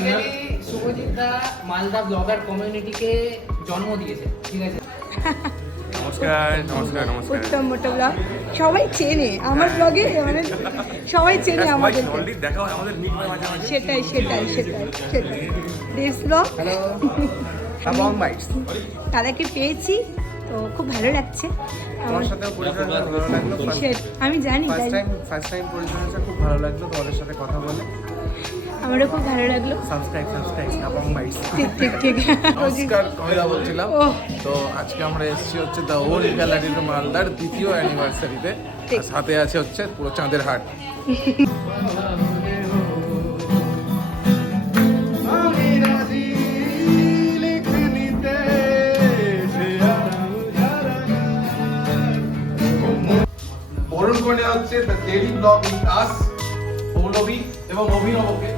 Basically Subhajit দা Malda blogger কমিউনিটিকে জন্ম দিয়েছে, ঠিক আছে? নমস্কার নমস্কার নমস্কার। উত্তম মোটো ব্লগ সবাই চেনে আমার ব্লগে, মানে সবাই চেনে আমাদের। অলরেডি দেখা হয় আমাদের মিট হয় মাঝে মাঝে। সেটাই সেটাই সেটাই সেটাই দেশ ব্লগ। Hello সাবং bytes. দাদাকে পেয়েছি তো খুব ভালো লাগছে। তোমার সাথেও পরিচয় হয়ে ভালো লাগলো। আমি জানি ফার্স্ট টাইম পরিচয় হয়েছে, খুব ভালো লাগলো তোমাদের সাথে কথা বলে। আমারও খুব ভালো লাগলো। Subscribe Sabang bites. ঠিক ঠিক ঠিক। নমস্কার, কবিতা বলছিলাম। ও তো আজকে আমরা এসেছি হচ্ছে দ্য ওল্ড গ্যালারির মালদার দ্বিতীয় অ্যানিভার্সারিতে। ঠিক। সাথে আছে হচ্ছে পুরো চাঁদের হাট। বরণ করে নেওয়া হচ্ছে the daily blog with us, Poulabi এবং অভিনবকে।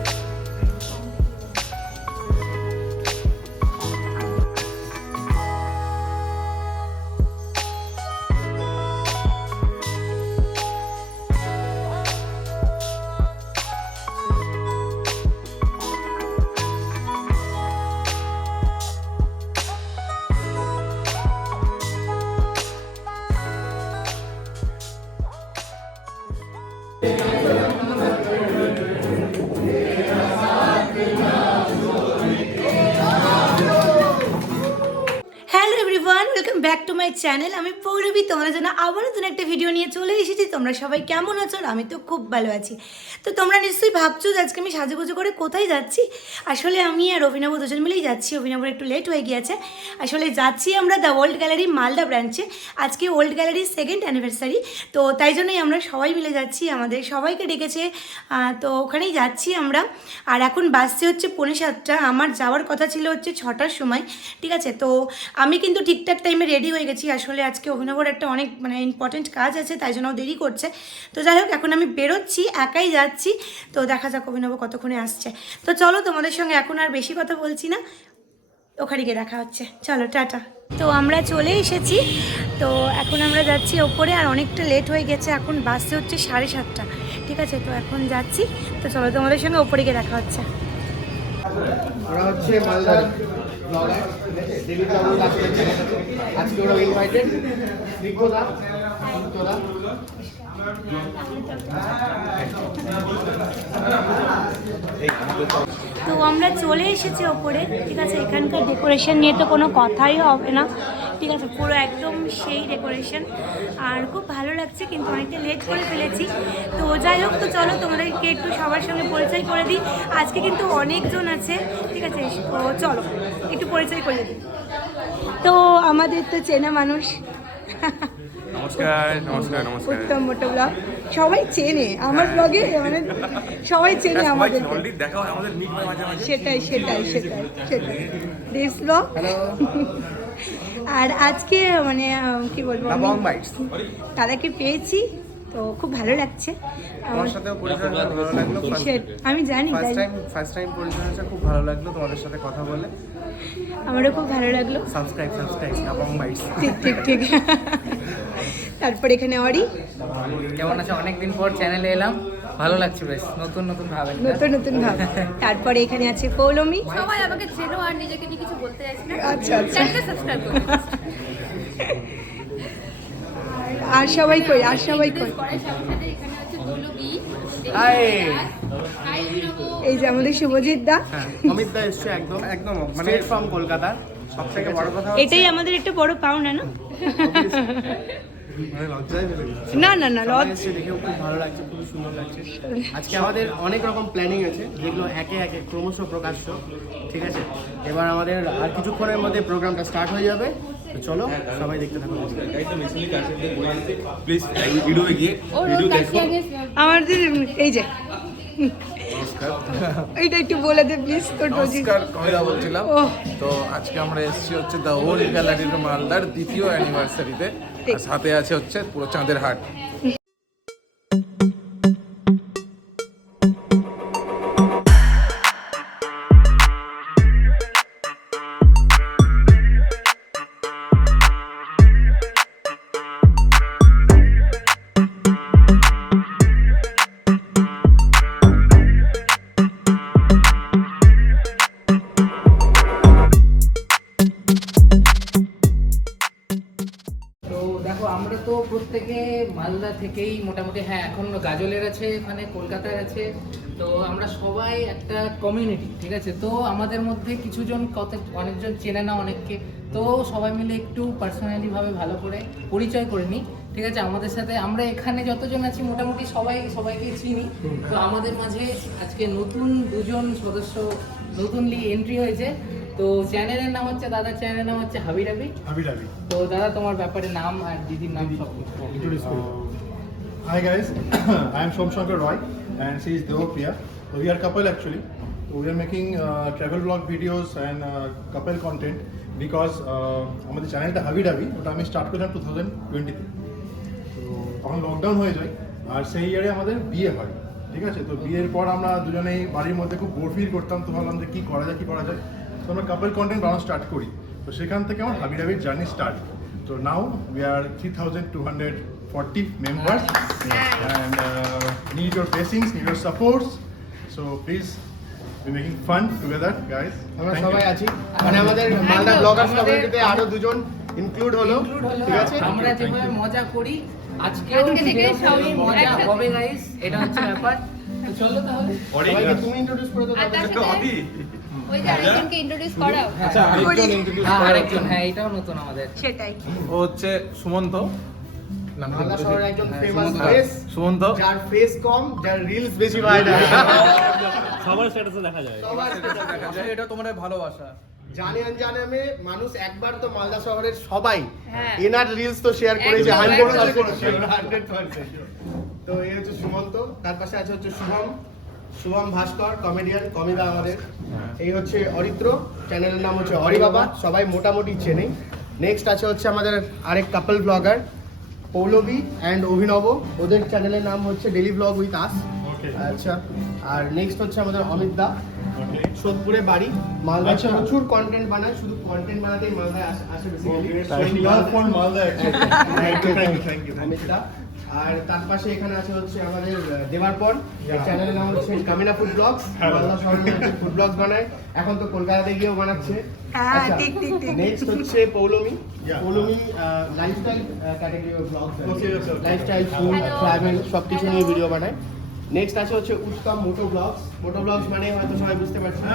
Hello everyone, welcome back to my channel. আমি পৌলবী, তোমাদের জন্য আবার নতুন একটা ভিডিও নিয়ে চলে এসেছি। তোমরা সবাই কেমন আছো? আমি তো খুব ভালো আছি। তো তোমরা নিশ্চয়ই ভাবছো যে আজকে আমি সাজুগুজু করে কোথায় যাচ্ছি। আসলে আমি আর অভিনব দুজন মিলেই যাচ্ছি। অভিনবর একটু লেট হয়ে গিয়েছে। আসলে যাচ্ছি আমরা দ্য ওল্ড গ্যালারি মালদা ব্রাঞ্চে। আজকে ওল্ড গ্যালারির সেকেন্ড অ্যানিভার্সারি, তো তাই জন্যই আমরা সবাই মিলে যাচ্ছি। আমাদের সবাইকে ডেকেছে, তো ওখানেই যাচ্ছি আমরা। আর এখন বাসছে হচ্ছে 7:45। আমার যাওয়ার কথা ছিল হচ্ছে 6টার সময়, ঠিক আছে? তো আমি কিন্তু ঠিকঠাক টাইমে রেডি হয়ে গেছি। আসলে আজকে অভিনবর একটা অনেক ইম্পর্টেন্ট কাজ আছে, তাই জন্য দেরি করছে। তো যাই হোক, এখন আমি বেরোচ্ছি, একাই যাচ্ছি। তো দেখা যাক অভিনব কতক্ষণে আসছে। তো চলো, তোমাদের সঙ্গে এখন আর বেশি কথা বলছি না, ওখানে গিয়ে দেখা হচ্ছে। চলো, টাটা। তো আমরা চলে এসেছি। তো এখন আমরা যাচ্ছি ওপরে, আর অনেকটা লেট হয়ে গেছে। এখন বাসে হচ্ছে 7:30, ঠিক আছে? তো এখন যাচ্ছি। তো চলো, তোমাদের সঙ্গে ওপরে গিয়ে দেখা হচ্ছে। ওরা হচ্ছে মালদার ব্লগার, ডেলি ব্লগ আসছে। আজকে ওরা ইনভাইটেড। স্নিগ্ধদা, তোরা তো আমরা চলে এসেছি ওপরে, ঠিক আছে? এখানকার ডেকোরেশন নিয়ে তো কোনো কথাই হবে না, ঠিক আছে? পুরো একদম সেই ডেকোরেশন, আর খুব ভালো লাগছে। কিন্তু অনেকটা লেট করে ফেলেছি। তো যাই হোক, তো চলো তোমাদেরকে একটু সবার সঙ্গে পরিচয় করে দিই। আজকে কিন্তু অনেকজন আছে, ঠিক আছে? তো চলো একটু পরিচয় করে দিই। তো আমাদের তো চেনা মানুষ, নমস্কার নমস্কার নমস্কার। উত্তম মোটো ব্লগ সবাই চেনে আমার ব্লগে, মানে সবাই চেনে আমাদের। অলরেডি দেখা হয় আমাদের মিট হয় মাঝে মাঝে। সেটাই সেটাই সেটাই সেটাই দেশ ব্লগ। হ্যালো আর আজকে কি বলবো, সাবং বাইটস। দাদাকে পেয়েছি তো খুব ভালো লাগছে। তোমার সাথেও পরিচয় হয়ে ভালো লাগলো। আমি জানি ফার্স্ট টাইম পরিচয় হয়েছে, খুব ভালো লাগলো তোমাদের সাথে কথা বলে। আমারও খুব ভালো লাগলো। Subscribe Sabang bites. ঠিক ঠিক ঠিক। তারপর এখানে অরি। কেমন আছো? অনেকদিন পর চ্যানেলে এলাম, ভালো লাগছে বেশ, নতুন নতুন ভাবে। নতুন নতুন ভাব। তারপরে এখানে আছে পৌলমী। সবাই আমাকে চেনো, আর নিজেকে নিয়ে কিছু বলতে চাইছি না। আচ্ছা আচ্ছা। চ্যানেলটা সাবস্ক্রাইব করুন। আর সবাই কই, আর সবাই কই? পরের সাথে সাথে এখানে হচ্ছে দুলবি। হাই। এই যে আমাদের শুভজিৎ দা। অমিত দা এসছে, একদম একদম মানে ফ্রম কলকাতা। সবথেকে বড় কথা এটাই আমাদের একটা বড় পাওনা, না? মানে লজ্জায় ফেলে গেছি। না না না, লজ। এসছে দেখেও খুব ভালো লাগছে, খুব সুন্দর লাগছে। আজকে আমাদের অনেক রকম প্ল্যানিং আছে, যেগুলো একে একে ক্রমশ প্রকাশ্য, ঠিক আছে? এবার আমাদের আর কিছুক্ষণের মধ্যে প্রোগ্রামটা স্টার্ট হয়ে যাবে। তো চলো সবাই দেখতে থাকো। প্লিজ ভিডিওতে গিয়ে ভিডিও দেখো। আমাদের এই যে এইটা একটু বলে দে প্লিজ। তোর নমস্কার, কবিতা বলছিলাম। ও তো আজকে আমরা এসেছি হচ্ছে দ্য ওল্ড গ্যালারির মালদার দ্বিতীয় অ্যানিভার্সারিতে। সাথে আছে হচ্ছে পুরো চাঁদের হাট। থেকেই মোটামুটি, হ্যাঁ এখন গাজলের আছে, এখানে কলকাতার আছে, তো আমরা সবাই একটা কমিউনিটি, ঠিক আছে। তো আমাদের মধ্যে কিছুজন অনেকজন চেনে না অনেককে, তো সবাই মিলে একটু পার্সোনালি ভাবে ভালো করে পরিচয় করে নিই, ঠিক আছে। আমাদের সাথে আমরা এখানে যতজন আছি মোটামুটি সবাইকে চিনি। তো আমাদের মাঝে আজকে নতুন দুজন সদস্য নতুনলি এন্ট্রি হয়েছে। তো চ্যানেলের নাম হচ্ছে, দাদার চ্যানেলের নাম হচ্ছে হাবি রাবি। তো দাদা তোমার ব্যাপারে নাম আর দিদির নাম সব ইন্ট্রোডিউস করো। Hi guys, I am Somshankar Roy and she is Devapriya. So we are couple actually. So we are making travel vlog videos and couple content because আমাদের চ্যানেলটা হাবি ডাবি, ওটা আমি স্টার্ট করলাম 2020-তে। তো তখন লকডাউন হয়ে যায় আর সেই ইয়ারে আমাদের বিয়ে হয়, ঠিক আছে। তো বিয়ের পর আমরা দুজনেই বাড়ির মধ্যে খুব বোর ফিল করতাম, তো ভাবলাম যে কী করা যায়। তো আমরা কাপল কন্টেন্ট বানানো স্টার্ট করি। তো সেখান থেকে আমার হাবি ডাবির জার্নি স্টার্ট। তো now we are 3240 members and need your blessings, need your supports. So please be making fun together guys. আমরা Thank সবাই you. আছি, মানে আমাদের মালদা ব্লগার্স কমিউনিটিতে আরো দুজন ইনক্লুড হলো, ঠিক আছে। আমরা যেভাবে মজা করি আজকেও আজকে থেকে সেরকমই সবাই মজা একসাথে। হবে গাইস, এটা হচ্ছে ব্যাপার। তো চলো তাহলে। সবাইকে তুমি ইন্ট্রোডিউস করে দাও আর তার তারপরে। সাথে ওই যে আরেকজনকে ইন্ট্রোডিউস করাও। আরেকজন, হ্যাঁ এটাও নতুন আমাদের। সেটাই। ও হচ্ছে সুমন্ত, মালদা শহরের একজন ফেমাস ফেস, সুমন্ত যার ফেস কম, যার রিলস বেশি ভাইরাল। সবার স্ট্যাটাসে দেখা যায়। এটা তোমাদের ভালোবাসা। জানে আনজানে মে মানুষ একবার তো মালদা শহরের সবাই হ্যাঁ। এনার রিলস তো শেয়ার করেছে একদম, 100%। তো এই হচ্ছে সুমন্ত, তার পাশে আছে হচ্ছে শুভম ভাস্কর, কমেডিয়ান, কমিদা আমাদের। এই হচ্ছে অরিত্র, চ্যানেলের নাম হচ্ছে অরি বাবা, সবাই মোটামুটি চেনে। নেক্সট আছে হচ্ছে আমাদের আরেক কাপল ব্লগার পৌলবী অ্যান্ড অভিনব, ওদের চ্যানেলের নাম হচ্ছে ডেলি ব্লগ উইথ আস। আচ্ছা, আর নেক্সট হচ্ছে আমাদের অমিত দা, সোদপুরে বাড়ি, মালদা প্রচুর কন্টেন্ট বানায়, শুধু কন্টেন্ট বানাতেই মালদায় আসে basically. We are from Malda actually. Thank you. Amit da. আর তার পাশে এখানে আছে হচ্ছে আমাদের দেবারপন, চ্যানেলের নাম হচ্ছে কামিনা ফুড ব্লগস, মালদা শহরে ফুড ব্লগস বানায়, এখন তো কলকাতাতে গিয়েও বানাচ্ছে। হ্যাঁ, ঠিক। নেক্সট হচ্ছে Poulami, Yeah. Poulami lifestyle category of blogs, Okay. Lifestyle, food, Hello. Travel সব কিছু নিয়ে ভিডিও বানায়। নেক্সট আছে হচ্ছে উত্তম মোটো ব্লগস মানে হয়তো সবাই বুঝতে পারছেন,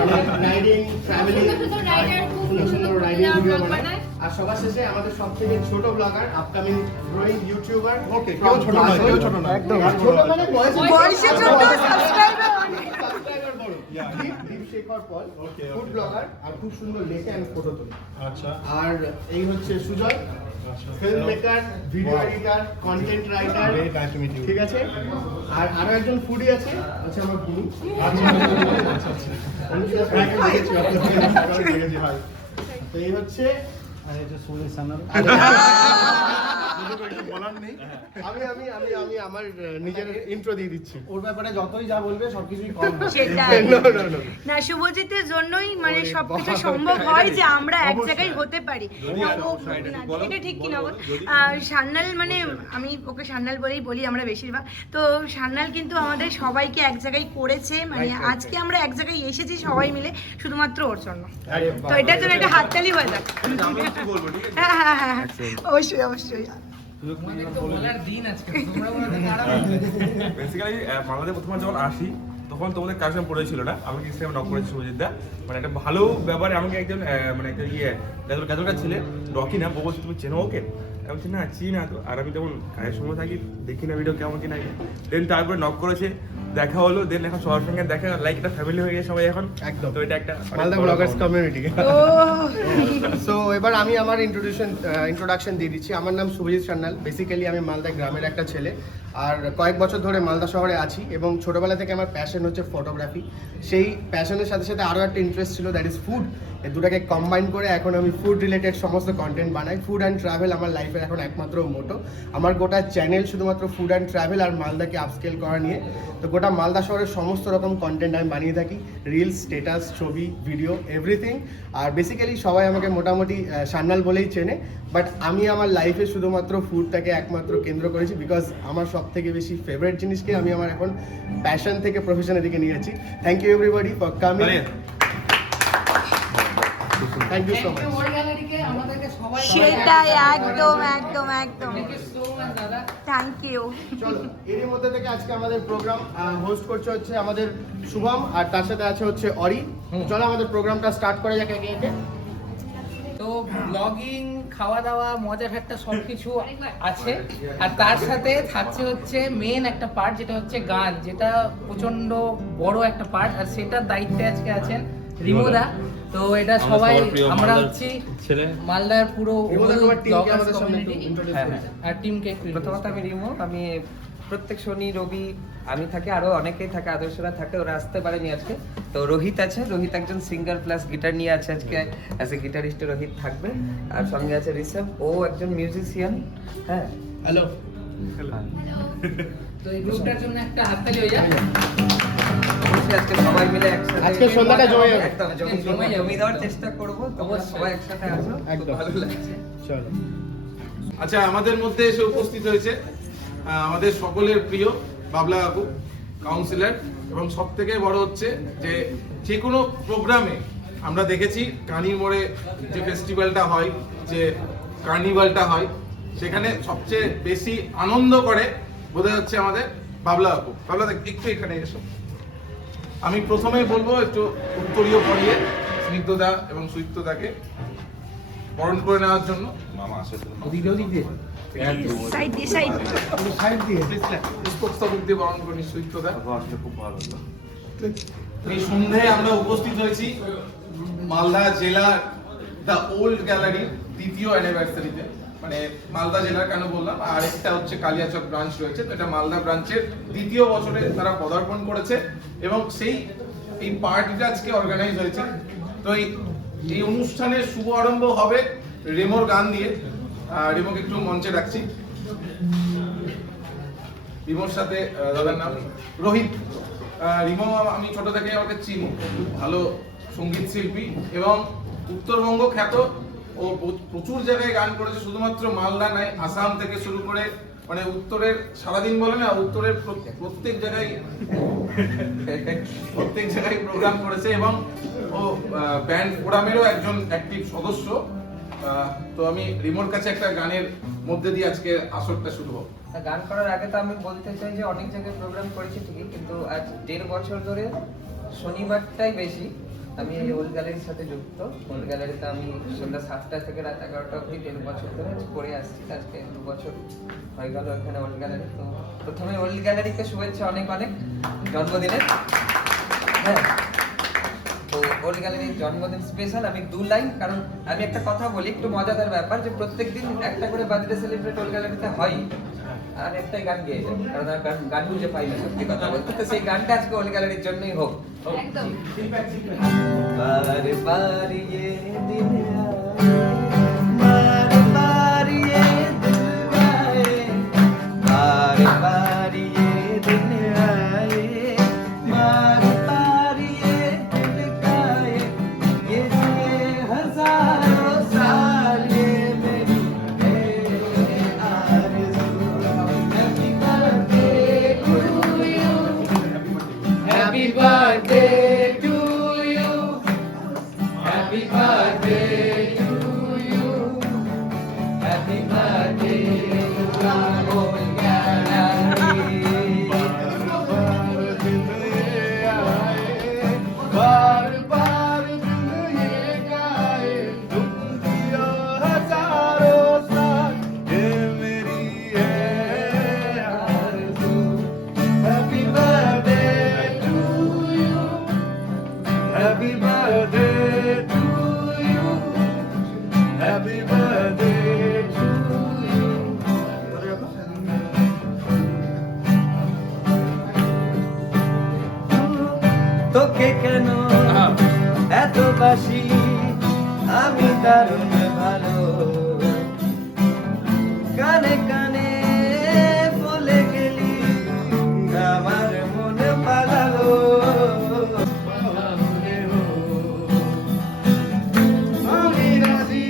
মানে রাইডিং, ট্রাভেলিং, সুন্দর রাইডার, খুব সুন্দর রাইডিং সুন্দর ভিডিও vlog বানায়। বানায়। আর সবার শেষে আমাদের সবথেকে ছোট blogger, upcoming growing YouTuber. Okay, কেউ ছোট না। একদম ছোট মানে বয়সে ছোট, সাবস্ক্রাইবার সাবস্ক্রাইবার বড়। দীপশেখর পল, Okay, ফুড ব্লগার, আর খুব সুন্দর লেখে আমি ফটো তুলি। আচ্ছা। আর এই হচ্ছে Sujoy, film maker, video editor, content writer, Very nice to meet you. ঠিক আছে। আর আরো একজন ফুডি আছে, হচ্ছে আমার গুরু। তো এই হচ্ছে বলার নেই। আমি আমার নিজের ইন্ট্রো দিয়ে দিচ্ছি, ওর ব্যাপারে যতই যা বলবে সবকিছুই কম। সেটাই। No, no, no. না, শুভজিতের জন্যই মানে ওরে সবকিছু বাবা। সম্ভব হয় যে আমরা এক অবশ্যই। জায়গায় হতে পারি। যদি না, একটা ও- অবশ্যই এটা না, বলো, এটা ঠিক কি না বলো, বল? যদি- সান্যাল মানে আমি ওকে সান্যাল বলেই বলি আমরা বেশিরভাগ। তো সান্যাল কিন্তু আমাদের সবাইকে এক জায়গায় করেছে, মানে Right. আজকে আমরা এক জায়গায় এসেছি সবাই মিলে শুধুমাত্র ওর জন্য। আরে তো এটার জন্য একটা হাততালি হয়ে যাক। আমি কিছু বলবো, ঠিক আছে? হ্যাঁ, অবশ্যই। তোমাদের তো বলার দিন আজকে, তোমরা বলাতে দাঁড়াও। বেসিক্যালি বাংলাদেশে প্রথমে যখন আসি তখন তোমাদের কাজ পড়েছিল না, আমাকে ইনস্টাগ্রামে নক করেছে সুজিত দা, মানে একটা ভালো ব্যাপারে আমাকে একজন মানে একটা ক্যাজুয়াল ছেলে, রকি না, বলছি তুমি চেনো ওকে? আমি বলছি না চিনি না তো, আর আমি তখন কাজের সময় থাকি, দেখি না ভিডিও কেমন কি না। দেন তারপরে নক করেছে, দেখা হলো, দেন এখন সবার সঙ্গে দেখা, লাইক একটা ফ্যামিলি হয়ে গেছে সবাই এখন। একদম। তো এটা একটা মালদা ব্লগার্স কমিউনিটি। ও সো এবার আমি আমার ইন্ট্রোডাকশন দিয়ে দিচ্ছি। আমার নাম শুভজিৎ সান্যাল, বেসিক্যালি আমি মালদা গ্রামের একটা ছেলে, আর কয়েক বছর ধরে মালদা শহরে আছি, এবং ছোটোবেলা থেকে আমার প্যাশন হচ্ছে ফটোগ্রাফি। সেই প্যাশনের সাথে সাথে আরও একটা ইন্টারেস্ট ছিল, দ্যাট ইজ ফুড। এই দুটাকে কম্বাইন করে এখন আমি ফুড রিলেটেড সমস্ত কন্টেন্ট বানাই। ফুড অ্যান্ড ট্রাভেল আমার লাইফের এখন একমাত্র মোটো। আমার গোটা চ্যানেল শুধুমাত্র ফুড অ্যান্ড ট্রাভেল আর মালদাকে আপস্কেল করা নিয়ে। তো গোটা মালদা শহরের সমস্ত রকম কন্টেন্ট আমি বানিয়ে থাকি, রিলস, স্টেটাস, ছবি, ভিডিও, এভরিথিং। আর বেসিক্যালি সবাই আমাকে মোটামুটি সান্যাল বলেই চেনে, বাট আমি আমার লাইফে শুধুমাত্র ফুডটাকে একমাত্র কেন্দ্র করেছি, বিকজ আমার সব থেকে বেশি ফেভারিট জিনিসকে আমি আমার এখন প্যাশন থেকে প্রফেশনের দিকে নিয়ে যাচ্ছি। Thank you everybody for coming. Thank you so Thank you, much. ওর গ্যালারিকে আমাদেরকে সবাই সেটাই, একদম। Thank you so much, দাদা। Thank you. চলো এরই মধ্যে থেকে আজকে আমাদের প্রোগ্রাম হোস্ট করছে হচ্ছে আমাদের শুভম, আর তার সাথে আছে হচ্ছে অরি। চলো আমাদের প্রোগ্রামটা স্টার্ট করা যাক একে একে। তো ব্লগিং, খাওয়া দাওয়া, মজা ঠাট্টা সবকিছু আছে, আর তার সাথে থাকছে হচ্ছে মেন একটা পার্ট, যেটা হচ্ছে গান, যেটা প্রচন্ড বড় একটা পার্ট, আর সেটার দায়িত্বে আজকে আছেন রিমোদা। তো এটা সবাই আমরা হচ্ছি মালদার পুরো রিমোদা, তোমার টিমকে আমাদের সামনে একটু introduce করো। আর টিমকে প্রথমত আমি রিমো, আমি প্রত্যেক শনি রবি আমি থাকি, আরো অনেকেই থাকে, আদর্শরা থাকে, ওরা আসতে পারেনি আজকে। তো রোহিত আছে, রোহিত একজন সিঙ্গার প্লাস গিটার নিয়ে আছে আজকে, অ্যাজ এ গিটারিস্ট রোহিত থাকবে। আর সঙ্গে আছে ঋষভ, ও একজন মিউজিশিয়ান। হ্যাঁ, হ্যালো। তো এই গ্রুপটার জন্য একটা হাততালি হয়ে যায়। অবশ্যই আজকে সবাই মিলে একসাথে আজকে সন্ধ্যাটা জমে যাবে। একদম জমি দেওয়ার চেষ্টা করবো, তোমরা সবাই একসাথে আসো, একদম। ভালো লাগছে। চলো। আচ্ছা, আমাদের মধ্যে এসে উপস্থিত হয়েছে আমাদের সকলের প্রিয় বাবলা কাকু, কাউন্সিলর, এবং সব থেকে বড় হচ্ছে যে কোনো প্রোগ্রামে আমরা দেখেছি কানির মোড়ে যে ফেস্টিভ্যালটা হয়, যে কার্নিভালটা হয়, সেখানে সবচেয়ে বেশি আনন্দ করে বোধহয় হচ্ছে আমাদের বাবলা কাকু। বাবলা একটু এখানে এসো। আমি প্রথমেই বলবো একটু উত্তরীয় পরিয়ে স্নিগ্ধদা এবং সুইক্তদাকে বরণ করে নেওয়ার জন্য। সাইড দিয়ে সাইড। পুষ্পস্তবক দিয়ে বরণ করি সুইক্তদা। এই সন্ধ্যায় আমরা উপস্থিত হয়েছি মালদা জেলার দ্য ওল্ড গ্যালারি দ্বিতীয় অ্যানিভার্সারিতে। মানে মালদা জেলার কেন বললাম, আর একটা হচ্ছে কালিয়াচক ব্রাঞ্চ রয়েছে, তো এটা মালদা ব্রাঞ্চের দ্বিতীয় বছরে তারা পদার্পণ করেছে, এবং এই পার্টিটা আজকে অর্গানাইজ হয়েছে। তো এই অনুষ্ঠানের শুভ আরম্ভ হবে রেমোর গান দিয়ে। রিমোকে একটু মঞ্চে রাখছি। রিমোর সাথে দাদার নাম রোহিত। রিমো আমি ছোট থেকে আমাকে চিনি, খুব ভালো সঙ্গীত শিল্পী এবং উত্তরবঙ্গ খ্যাত। ও প্রচুর জায়গায় গান করেছে, শুধুমাত্র মালদা নয়, আসাম থেকে শুরু করে, মানে উত্তরের সারাদিন বলে না, উত্তরের প্রত্যেক জায়গায় প্রোগ্রাম করেছে, এবং ও ব্যান্ড ফোরামেরও একজন অ্যাক্টিভ সদস্য। তো আমি রিমোর কাছে একটা গানের মধ্যে দিয়ে আজকে আসরটা শুরু হোক। গান করার আগে তো আমি বলতে চাই যে অনেক জায়গায় প্রোগ্রাম করেছি ঠিকই, কিন্তু আজ 1.5 বছর ধরে শনিবারটাই বেশি আমি এই ওল্ড গ্যালারির সাথে যুক্ত। ওল্ড গ্যালারিতে আমি সন্ধ্যা 7টা থেকে রাত 11টা অবধি 1.5 বছর ধরে করে আসছি। আজকে 2 বছর হয়ে গেল এখানে ওল্ড গ্যালারি। তো প্রথমে ওল্ড গ্যালারিকে শুভেচ্ছা অনেক অনেক জন্মদিনের। হ্যাঁ, তো ওল্ড গ্যালারির জন্মদিন স্পেশাল। আমি 2 লাইন, কারণ আমি একটা কথা বলি, একটু মজাদার ব্যাপার, যে প্রত্যেকদিন একটা করে বার্থডে সেলিব্রেট ওল্ড গ্যালারিতে হয়, আর একটাই গান গেয়ে যায়, কারণ আর গান খুঁজে পাই না সত্যি কথা বলতে। তো সেই গানটা আজকে ওল্ড গ্যালারির জন্যই হোক। একদম। बार बार ये दिन आए, बार बार ये दिन आए, बार बार ये दिन आए, बार बार ये दिल गाए, ये से हजारों साल ये मेरी है आरज़ू। Happy birthday to you, happy birthday to you, happy birthday to you, happy birthday to our whole gallery. बार बार दिन ये गाए, तुम जियो हजारों साल, ये मेरी है आरज़ू। Happy birthday to you, happy birthday to you, happy birthday to you. তোকে কেন এত বাসি আমি দারুণ ভালো, কানে কানে বলে গেলি আমার মন পালালো। আমি রাজি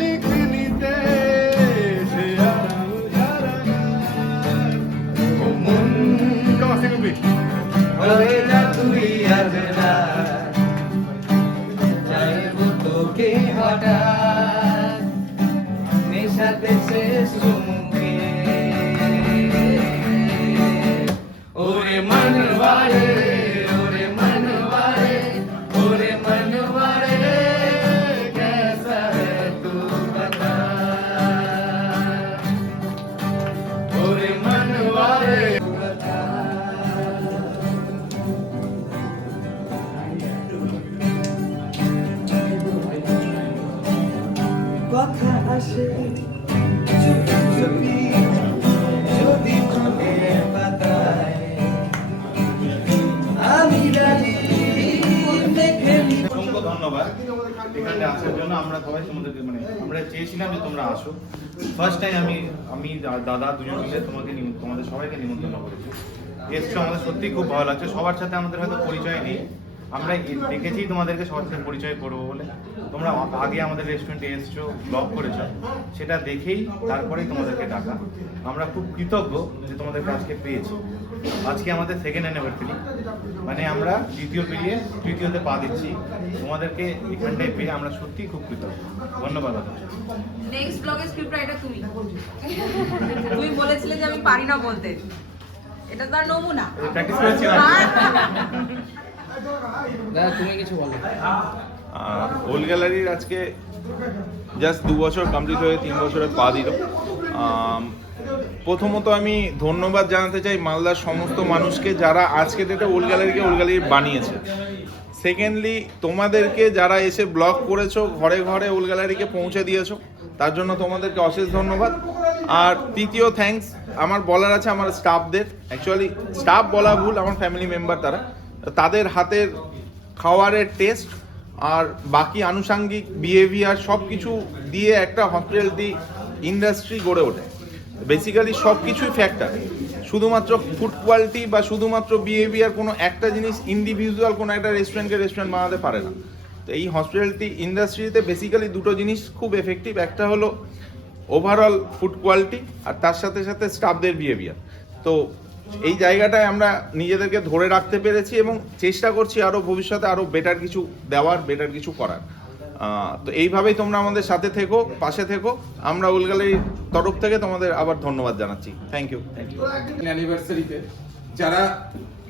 লিখ নিতে সে মন হয়ে যা তুই আজ রাত, চাইবো তোকে হঠাৎ নেশাতে শেষ মুখে मनवारे ओरे मनवारे ओरे मनवारे कैसा है तू बता ओरे मनवारे কথা আসে চুপি চুপি যদি মনে পাতায় আমি রাজি দেখে অসংখ্য ধন্যবাদ এখানে আসার জন্য। আমরা সবাই তোমাদেরকে মানে আমরা চেয়েছিলাম যে তোমরা আসো। ফার্স্ট টাইম আমি আর দাদা দুজন মিলে তোমাদের সবাইকে নিমন্ত্রণ করেছি। এসছো, আমাদের সত্যি খুব ভালো লাগছে। সবার সাথে আমাদের হয়তো পরিচয় নেই, আমরা দেখেছি তোমাদেরকে সবার সাথে পরিচয় করবো বলে। তোমরা আগে আমাদের রেস্টুরেন্টে এসছো, ব্লগ করেছো, সেটা দেখেই তারপরেই তোমাদেরকে ডাকা। আমরা খুব কৃতজ্ঞ যে তোমাদেরকে আজকে পেয়েছি। আজকে আমাদের সেকেন্ড অ্যানিভার্সারি, মানে আমরা দ্বিতীয় পেরিয়ে তৃতীয়তে পা দিচ্ছি। তোমাদেরকে এখানটায় পেয়ে আমরা সত্যিই খুব কৃতজ্ঞ। ধন্যবাদ দাদা। নেক্সট ব্লগের স্ক্রিপ্ট রাইটার তুমি তুমি বলেছিলে যে আমি পারি না বলতে, এটা তার নমুনা। প্র্যাকটিস করেছি। দাদা তুমি কিছু বলো। ওল্ড গ্যালারির আজকে জাস্ট 2 বছর কমপ্লিট হয়ে 3 বছরে পা দিল। প্রথমত আমি ধন্যবাদ জানাতে চাই মালদার সমস্ত মানুষকে যারা আজকে ডেটে ওল্ড গ্যালারি বানিয়েছে। সেকেন্ডলি তোমাদেরকে যারা এসে ব্লগ করেছো, ঘরে ঘরে ওল্ড গ্যালারিকে পৌঁছে দিয়েছো, তার জন্য তোমাদেরকে অশেষ ধন্যবাদ। আর তৃতীয় থ্যাঙ্কস আমার বলার আছে আমার স্টাফদের। অ্যাকচুয়ালি স্টাফ বলা ভুল, আমার ফ্যামিলি মেম্বার তাদের হাতের খাওয়ারের টেস্ট আর বাকি আনুষাঙ্গিক বিহেভিয়ার সব কিছু দিয়ে একটা হসপিটালিটি ইন্ডাস্ট্রি গড়ে ওঠে। বেসিক্যালি সব কিছুই ফ্যাক্টর, শুধুমাত্র ফুড কোয়ালিটি বা শুধুমাত্র বিহেভিয়ার কোনো একটা জিনিস ইন্ডিভিজুয়াল কোনো একটা রেস্টুরেন্ট বানাতে পারে না। তো এই হসপিটালিটি ইন্ডাস্ট্রিতে বেসিক্যালি দুটো জিনিস খুব এফেক্টিভ। একটা হলো ওভারঅল ফুড কোয়ালিটি আর তার সাথে সাথে স্টাফদের বিহেভিয়ার। তো এই জায়গাটায় আমরা নিজেদেরকে ধরে রাখতে পেরেছি এবং চেষ্টা করছি আরও ভবিষ্যতে আরও বেটার কিছু দেওয়ার, বেটার কিছু করার। তো এইভাবেই তোমরা আমাদের সাথে থেকো, পাশে থেকো। আমরা ওল্ড গ্যালারির তরফ থেকে তোমাদের আবার ধন্যবাদ জানাচ্ছি। Thank you. অ্যানিভার্সারিতে যারা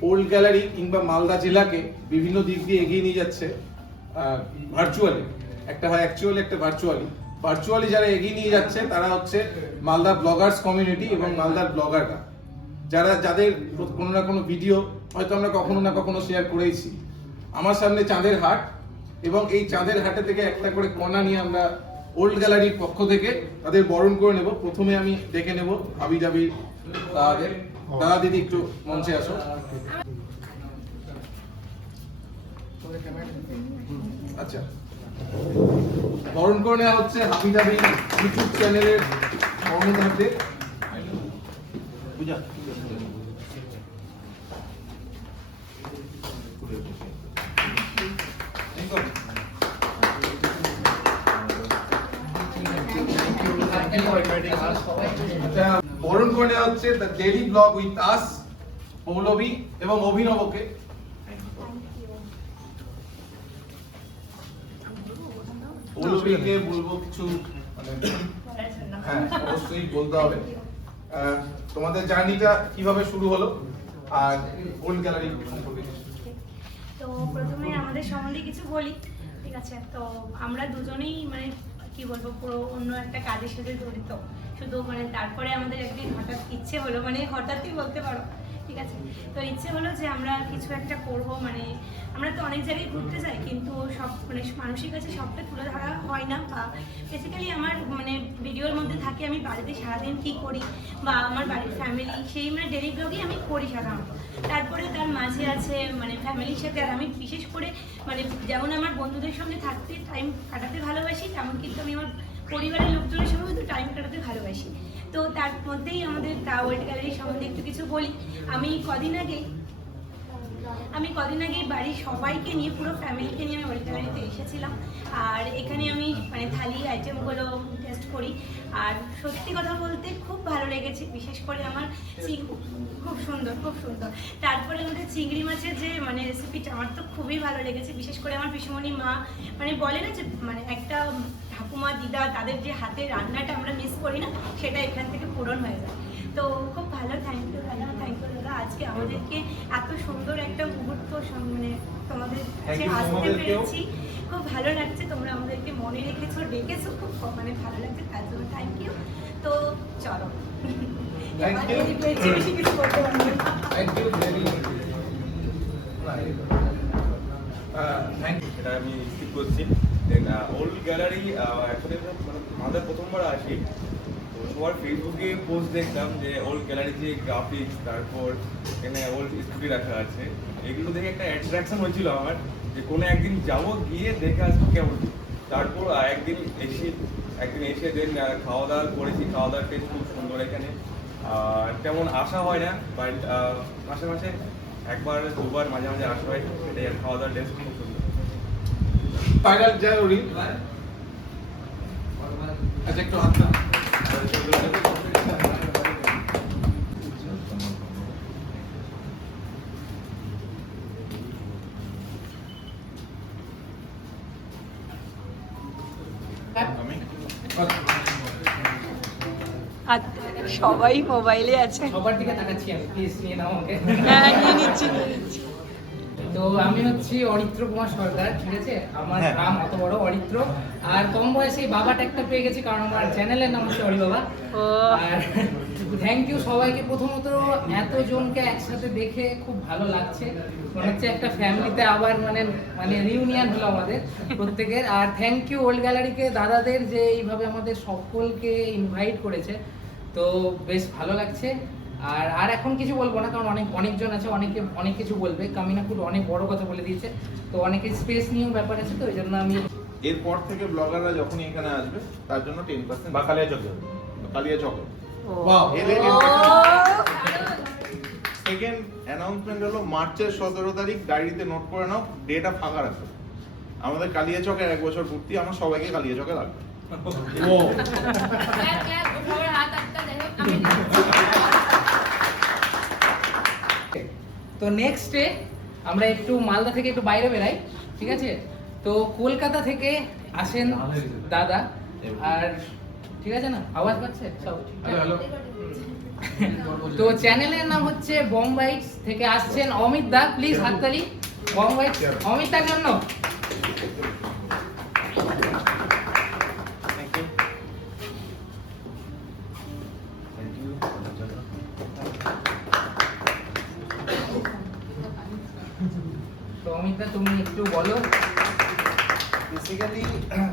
ওল্ড গ্যালারি কিংবা মালদা জেলাকে বিভিন্ন দিক দিয়ে এগিয়ে নিয়ে যাচ্ছে ভার্চুয়ালি, একটা হয় অ্যাকচুয়ালি, একটা ভার্চুয়ালি যারা এগিয়ে নিয়ে যাচ্ছে তারা হচ্ছে মালদা ব্লগার্স কমিউনিটি এবং মালদার ব্লগাররা, যাদের কোনো না কোনো ভিডিও হয়তো আমরা কখনো না কখনো শেয়ার করেইছি। আমার সামনে চাঁদের হাট, এবং এই চাঁদের হাটে থেকে একটা করে কণা নিয়ে আমরা ওল্ড গ্যালারির পক্ষ থেকে তাদের বরণ করে নেব। প্রথমে আমি দেখে নেব হাবিজাবি দাদা দিদি, একটু মঞ্চে আসো। আচ্ছা, বরণ করে নেওয়া হচ্ছে হাবিজাবি ইউটিউব চ্যানেলের কর্ণধারদের। বরণ করে নেওয়া হচ্ছে the daily blog with us Poulabi এবং অভিনবকে। পৌলবীকে বলবো কিছু, হ্যাঁ অবশ্যই বলতে হবে তোমাদের জার্নিটা কিভাবে শুরু হলো আর ওল্ড গ্যালারি সম্পর্কে। তো প্রথমে আমাদের সম্বন্ধে কিছু বলি, ঠিক আছে? তো আমরা দুজনেই মানে কি বলবো, পুরো অন্য একটা কাজের সাথে জড়িত। শুধু মানে তারপরে আমাদের একদিন হঠাৎ ইচ্ছে হলো, মানে হঠাৎই বলতে পারো, ঠিক আছে? তো ইচ্ছে হলো যে আমরা কিছু একটা করব। মানে আমরা তো অনেক জায়গায় ঘুরতে যাই, কিন্তু সব মানে মানুষের কাছে সবটা তুলে ধরা হয় না। বা বেসিক্যালি আমার মানে ভিডিওর মধ্যে থাকে আমি বাড়িতে সারাদিন কী করি বা আমার বাড়ির ফ্যামিলি, সেই মানে ডেইলি ব্লগই আমি করি সাধারণত। তারপরে তার মাঝে আছে মানে ফ্যামিলির সাথে, আর আমি বিশেষ করে মানে যেমন আমার বন্ধুদের সঙ্গে থাকতে টাইম কাটাতে ভালোবাসি, তেমন কিন্তু আমি আমার পরিবারের লোকজনের সঙ্গেও তো টাইম কাটাতে ভালোবাসি। তো তার মধ্যেই আমাদের ওল্ড গ্যালারি সম্বন্ধে একটু কিছু বলি। আমি কদিন আগে বাড়ির সবাইকে নিয়ে, পুরো ফ্যামিলিকে নিয়ে আমি ওল্ড গ্যালারিতে এসেছিলাম। আর এখানে আমি মানে থালি আইটেমগুলো টেস্ট করি, আর সত্যি কথা বলতে খুব ভালো লেগেছে। বিশেষ করে আমার খুব সুন্দর। তারপরে আমাদের চিংড়ি মাছের যে মানে রেসিপিটা আমার তো খুবই ভালো লেগেছে। বিশেষ করে আমার পিসুমণি মা মানে বলে না যে মানে একটা ঠাকুমা দিদা তাদের যে হাতের রান্নাটা আমরা মিস করি না, সেটা এখান থেকে পূরণ হয়ে যায়। তো খুব ভালো, থ্যাংক ইউ দাদা, থ্যাংক ইউ দাদা। আজকে আমাদেরকে এত সুন্দর একটা মুহূর্ত মানে তোমাদের কাছে Thank you আসতে তোমাদেরকেও। পেরেছি। খুব ভালো লাগছে, তোমরা আমাদেরকে মনে রেখেছো, ডেকেছো, খুব মানে ভালো লাগছে, তার জন্য থ্যাংক ইউ। তো চলো Thank you. বেশি কিছু করতে পারবো না। থ্যাংক ইউ এটা আমি স্কিপ করছি। দেন ওল্ড গ্যালারি অ্যাকচুয়ালি মানে আমাদের প্রথমবার আসি, তো সবার ফেসবুকে পোস্ট দেখলাম যে ওল্ড গ্যালারি যে গ্রাফিক্স, তারপর এখানে ওল্ড স্কুটি রাখা আছে, এগুলো দেখে একটা অ্যাট্রাকশন হয়েছিল আমার যে কোনো একদিন যাবো, গিয়ে দেখে আসবো কেমন। তারপর একদিন এসে দেন খাওয়া দাওয়া করেছি, খাওয়া দাওয়ার টেস্ট খুব সুন্দর এখানে। তেমন আসা হয় না, বাট মাসে মাসে একবার দুবার মাঝে মাঝে আসা হয়, সেটাই আর খাওয়া দাওয়ার টেস্ট খুব সুন্দর। ফাইনাল জানুয়ারি আচ্ছা একটু হাত না আর সবাই মোবাইলে আছে। সবার দিকে তাকাচ্ছি আমি, প্লিজ নিয়ে নাও আমাকে। হ্যাঁ, নিয়ে নিচ্ছি। তো আমি হচ্ছি অরিত্র কুমার সরকার, ঠিক আছে? আমার নাম অত বড় অরিত্র, আর কম বয়সে বাবা ট্যাগটা পেয়ে গেছি কারণ আমার চ্যানেলের নাম হচ্ছে অরি বাবা। আর থ্যাংক ইউ সবাইকে। প্রথমত এতজনকে একসাথে দেখে খুব ভালো লাগছে, মনে হচ্ছে একটা ফ্যামিলিতে আবার মানে রিউনিয়ন হলো আমাদের প্রত্যেকের। আর থ্যাংক ইউ ওল্ড গ্যালারিকে, দাদাদের, যে এইভাবে আমাদের সকলকে ইনভাইট করেছে, তো বেশ ভালো লাগছে। আর এখন কিছু বলবো না, কারণ অনেকজন আছে, অনেক কিছু বলবে। কামিনাপুর অনেক বড় কথা বলে দিয়েছে, তো অনেকের স্পেস নিয়েও ব্যাপার আছে, তো ওই জন্য আমি এরপর থেকে ব্লগাররা যখনই এখানে আসবে তার জন্য 10% বা কালিয়াচকে এলে 10%। সেকেন্ড অ্যানাউন্সমেন্ট হলো মার্চের 17 তারিখ, ডায়েরিতে নোট করে নাও, ডেটা ফাঁকা রাখো। আমাদের কালিয়াচকের 1 বছর পূর্তি, আমার সবাইকে কালিয়াচকে লাগবে। সবার হাত একটা দেখো আমি তো নেক্সটে আমরা একটু মালদা থেকে একটু বাইরে বেরাই, ঠিক আছে? তো কলকাতা থেকে আসেন দাদা, আর ঠিক আছে না, আওয়াজ পাচ্ছে সব ঠিকঠাক? তো চ্যানেলের নাম হচ্ছে বম্বাইটস, থেকে আসছেন অমিত দা, প্লিজ হাততালি বম্বাইটস অমিত দার জন্য। তো অমিত দা তুমি একটু বলো। বেসিক্যালি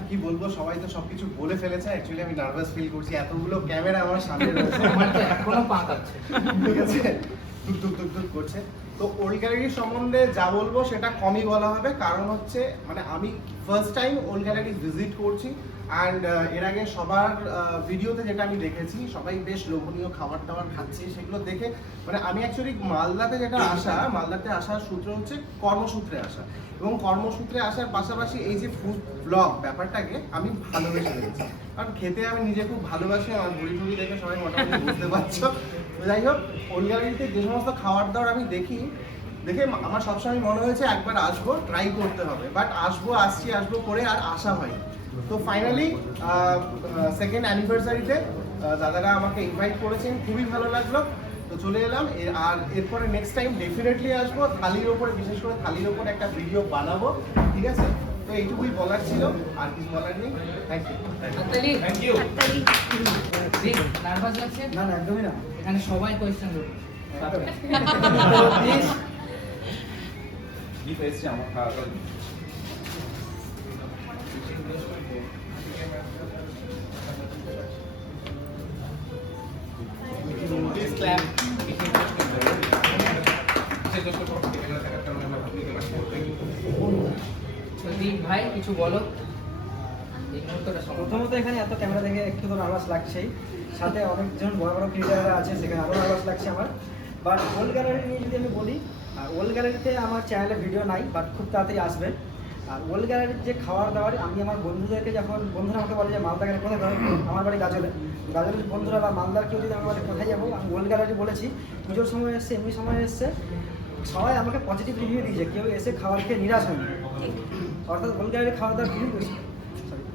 কি বলবো, সবাই তো সবকিছু বলে ফেলেছে। অ্যাকচুয়ালি আমি নার্ভাস ফিল করছি, এতগুলো ক্যামেরা আমার সামনে রয়েছে, আমার তো এখনো পা কাঁপছে, ঠিক আছে, টুক টুক টুক টুক করছে। তো ওল্ড গ্যালারি সম্বন্ধে যা বলবো সেটা কমই বলা হবে, কারণ হচ্ছে মানে আমি first time old gallery visit করছি। অ্যান্ড এর আগে সবার ভিডিওতে যেটা আমি দেখেছি, সবাই বেশ লোভনীয় খাবার দাবার খাচ্ছে, সেগুলো দেখে মানে আমি অ্যাকচুয়ালি মালদাতে আসার সূত্র হচ্ছে কর্মসূত্রে আসা, এবং কর্মসূত্রে আসার পাশাপাশি এই যে ফুড ব্লগ ব্যাপারটাকে আমি ভালোবেসে ফেলেছি, কারণ খেতে আমি নিজে খুব ভালোবাসি। আমার ঘুরি টুরি দেখে সবাই মোটামুটি বুঝতে পারছো। তো যাই হোক, ওল্ড গ্যালারিতে যে সমস্ত খাবার দাবার আমি দেখে আমার সবসময় মনে হয়েছে একবার আসবো, ট্রাই করতে হবে, বাট আসবো করে আর আসা হয়। তো ফাইনালি সেকেন্ড অ্যানিভার্সারিতে দাদারা আমাকে ইনভাইট করেছেন, খুবই ভালো লাগলো। তো চলে এলাম, আর এরপরে নেক্সট টাইম ডেফিনেটলি আসবো। থালির ওপরে, বিশেষ করে থালির ওপরে একটা ভিডিও বানাবো, ঠিক আছে? তো এইটুকুই বলার ছিল, আর কিছু বলার নেই। Thank you. হাততালি। Thank you. জি, নার্ভাস লাগছে? না না, একদমই না। এখানে সবাই কোয়েশ্চেন করবে, প্লিজ। গিফট এসছে আমার খাওয়া। Please clap. দীপ ভাই কিছু বলো, এই মুহূর্তটা প্রথমত এখানে এত ক্যামেরা দেখে একটু তো নার্ভাস লাগছেই, সাথে অনেকজন বড় বড় ক্রিয়েটাররা আছে, সেখানে আরও নার্ভাস লাগছে আমার। বাট ওল্ড গ্যালারি নিয়ে যদি আমি বলি, ওল্ড গ্যালারিতে আমার চ্যানেলে ভিডিও নাই, বাট খুব তাড়াতাড়ি আসবে। আর ওল্ড গ্যালারির যে খাওয়ার দাওয়ার, আমি আমার বন্ধুদেরকে যখন বন্ধুরা আমাকে বলে যে মালদা গেলে কোথায় যাবে, আমার বাড়ি গাজলে, গাজলের বন্ধুরা বা মালদার কেউ যদি আমার বাড়ি কোথায় যাবো, আমি ওল্ড গ্যালারি বলেছি। পুজোর সময় এসছে, এমনি সময় এসছে, সবাই আমাকে পজিটিভ রিভিউ দিয়েছে, কেউ এসে খাবার খেয়ে নিরাশ হয়নি। অর্থাৎ ওল্ড গ্যালারির খাওয়া দাওয়া খুবই বেশি।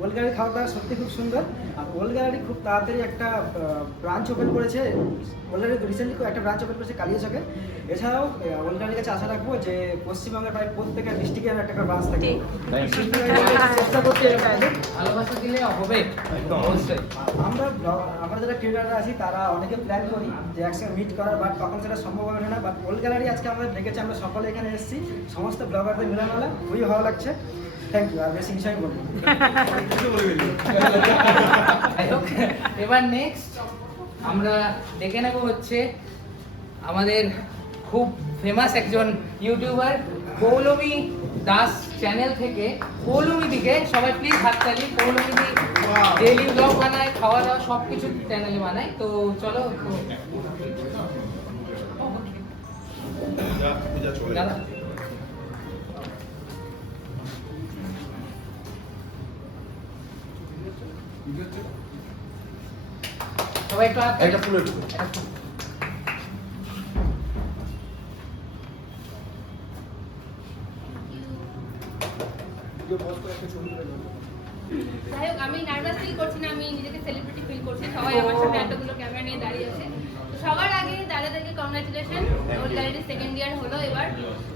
ওল্ড গ্যালারি খাওয়া দাওয়া সত্যি খুব সুন্দর। আর ওল্ড গ্যালারি খুব তাড়াতাড়ি একটা ব্রাঞ্চ ওপেন করেছে, ওল্ড গ্যালারি রিসেন্টলি একটা ব্রাঞ্চ ওপেন করেছে কালিয়াচকে। এছাড়াও ওল্ড গ্যালারির কাছে আশা রাখবো যে পশ্চিমবঙ্গের প্রায় প্রত্যেকটা ডিস্ট্রিক্টে একটা করে ব্রাঞ্চ থাকে। চেষ্টা করছি ভালোবাসা দিলে হবে অবশ্যই। আমরা যারা ক্রিয়েটাররা আছি তারা অনেকে প্ল্যান করি যে একসঙ্গে মিট করার, বাট তখন সেটা সম্ভব হবে না। বাট ওল্ড গ্যালারি আজকে আমাদের ডেকেছে, আমরা সকলে এখানে এসেছি, সমস্ত ব্লগারদের মিলামেলা খুবই ভালো লাগছে। Thank you. আর বেশি বিষয় বলবো এবার নেক্সট আমরা দেখে নেব হচ্ছে আমাদের খুব ফেমাস একজন ইউটিউবার পৌলমী দাস চ্যানেল থেকে পৌলমী দিকে সবাই প্লিজ হাততালি। পৌলমী দি ডেইলি ব্লগ বানায়, খাওয়া দাওয়া সব কিছু চ্যানেলে বানায়। তো চলো দাদা সবাই একটু হাত একটা ফুলের যাই হোক, আমি নার্ভাস ফিল করছি না, আমি নিজেকে সেলিব্রিটি ফিল করছি। সবাই আমার সামনে এতগুলো ক্যামেরা নিয়ে দাঁড়িয়ে আছে। তো সবার আগে দাদাদেরকে congratulation, old gallery second year হলো এবার।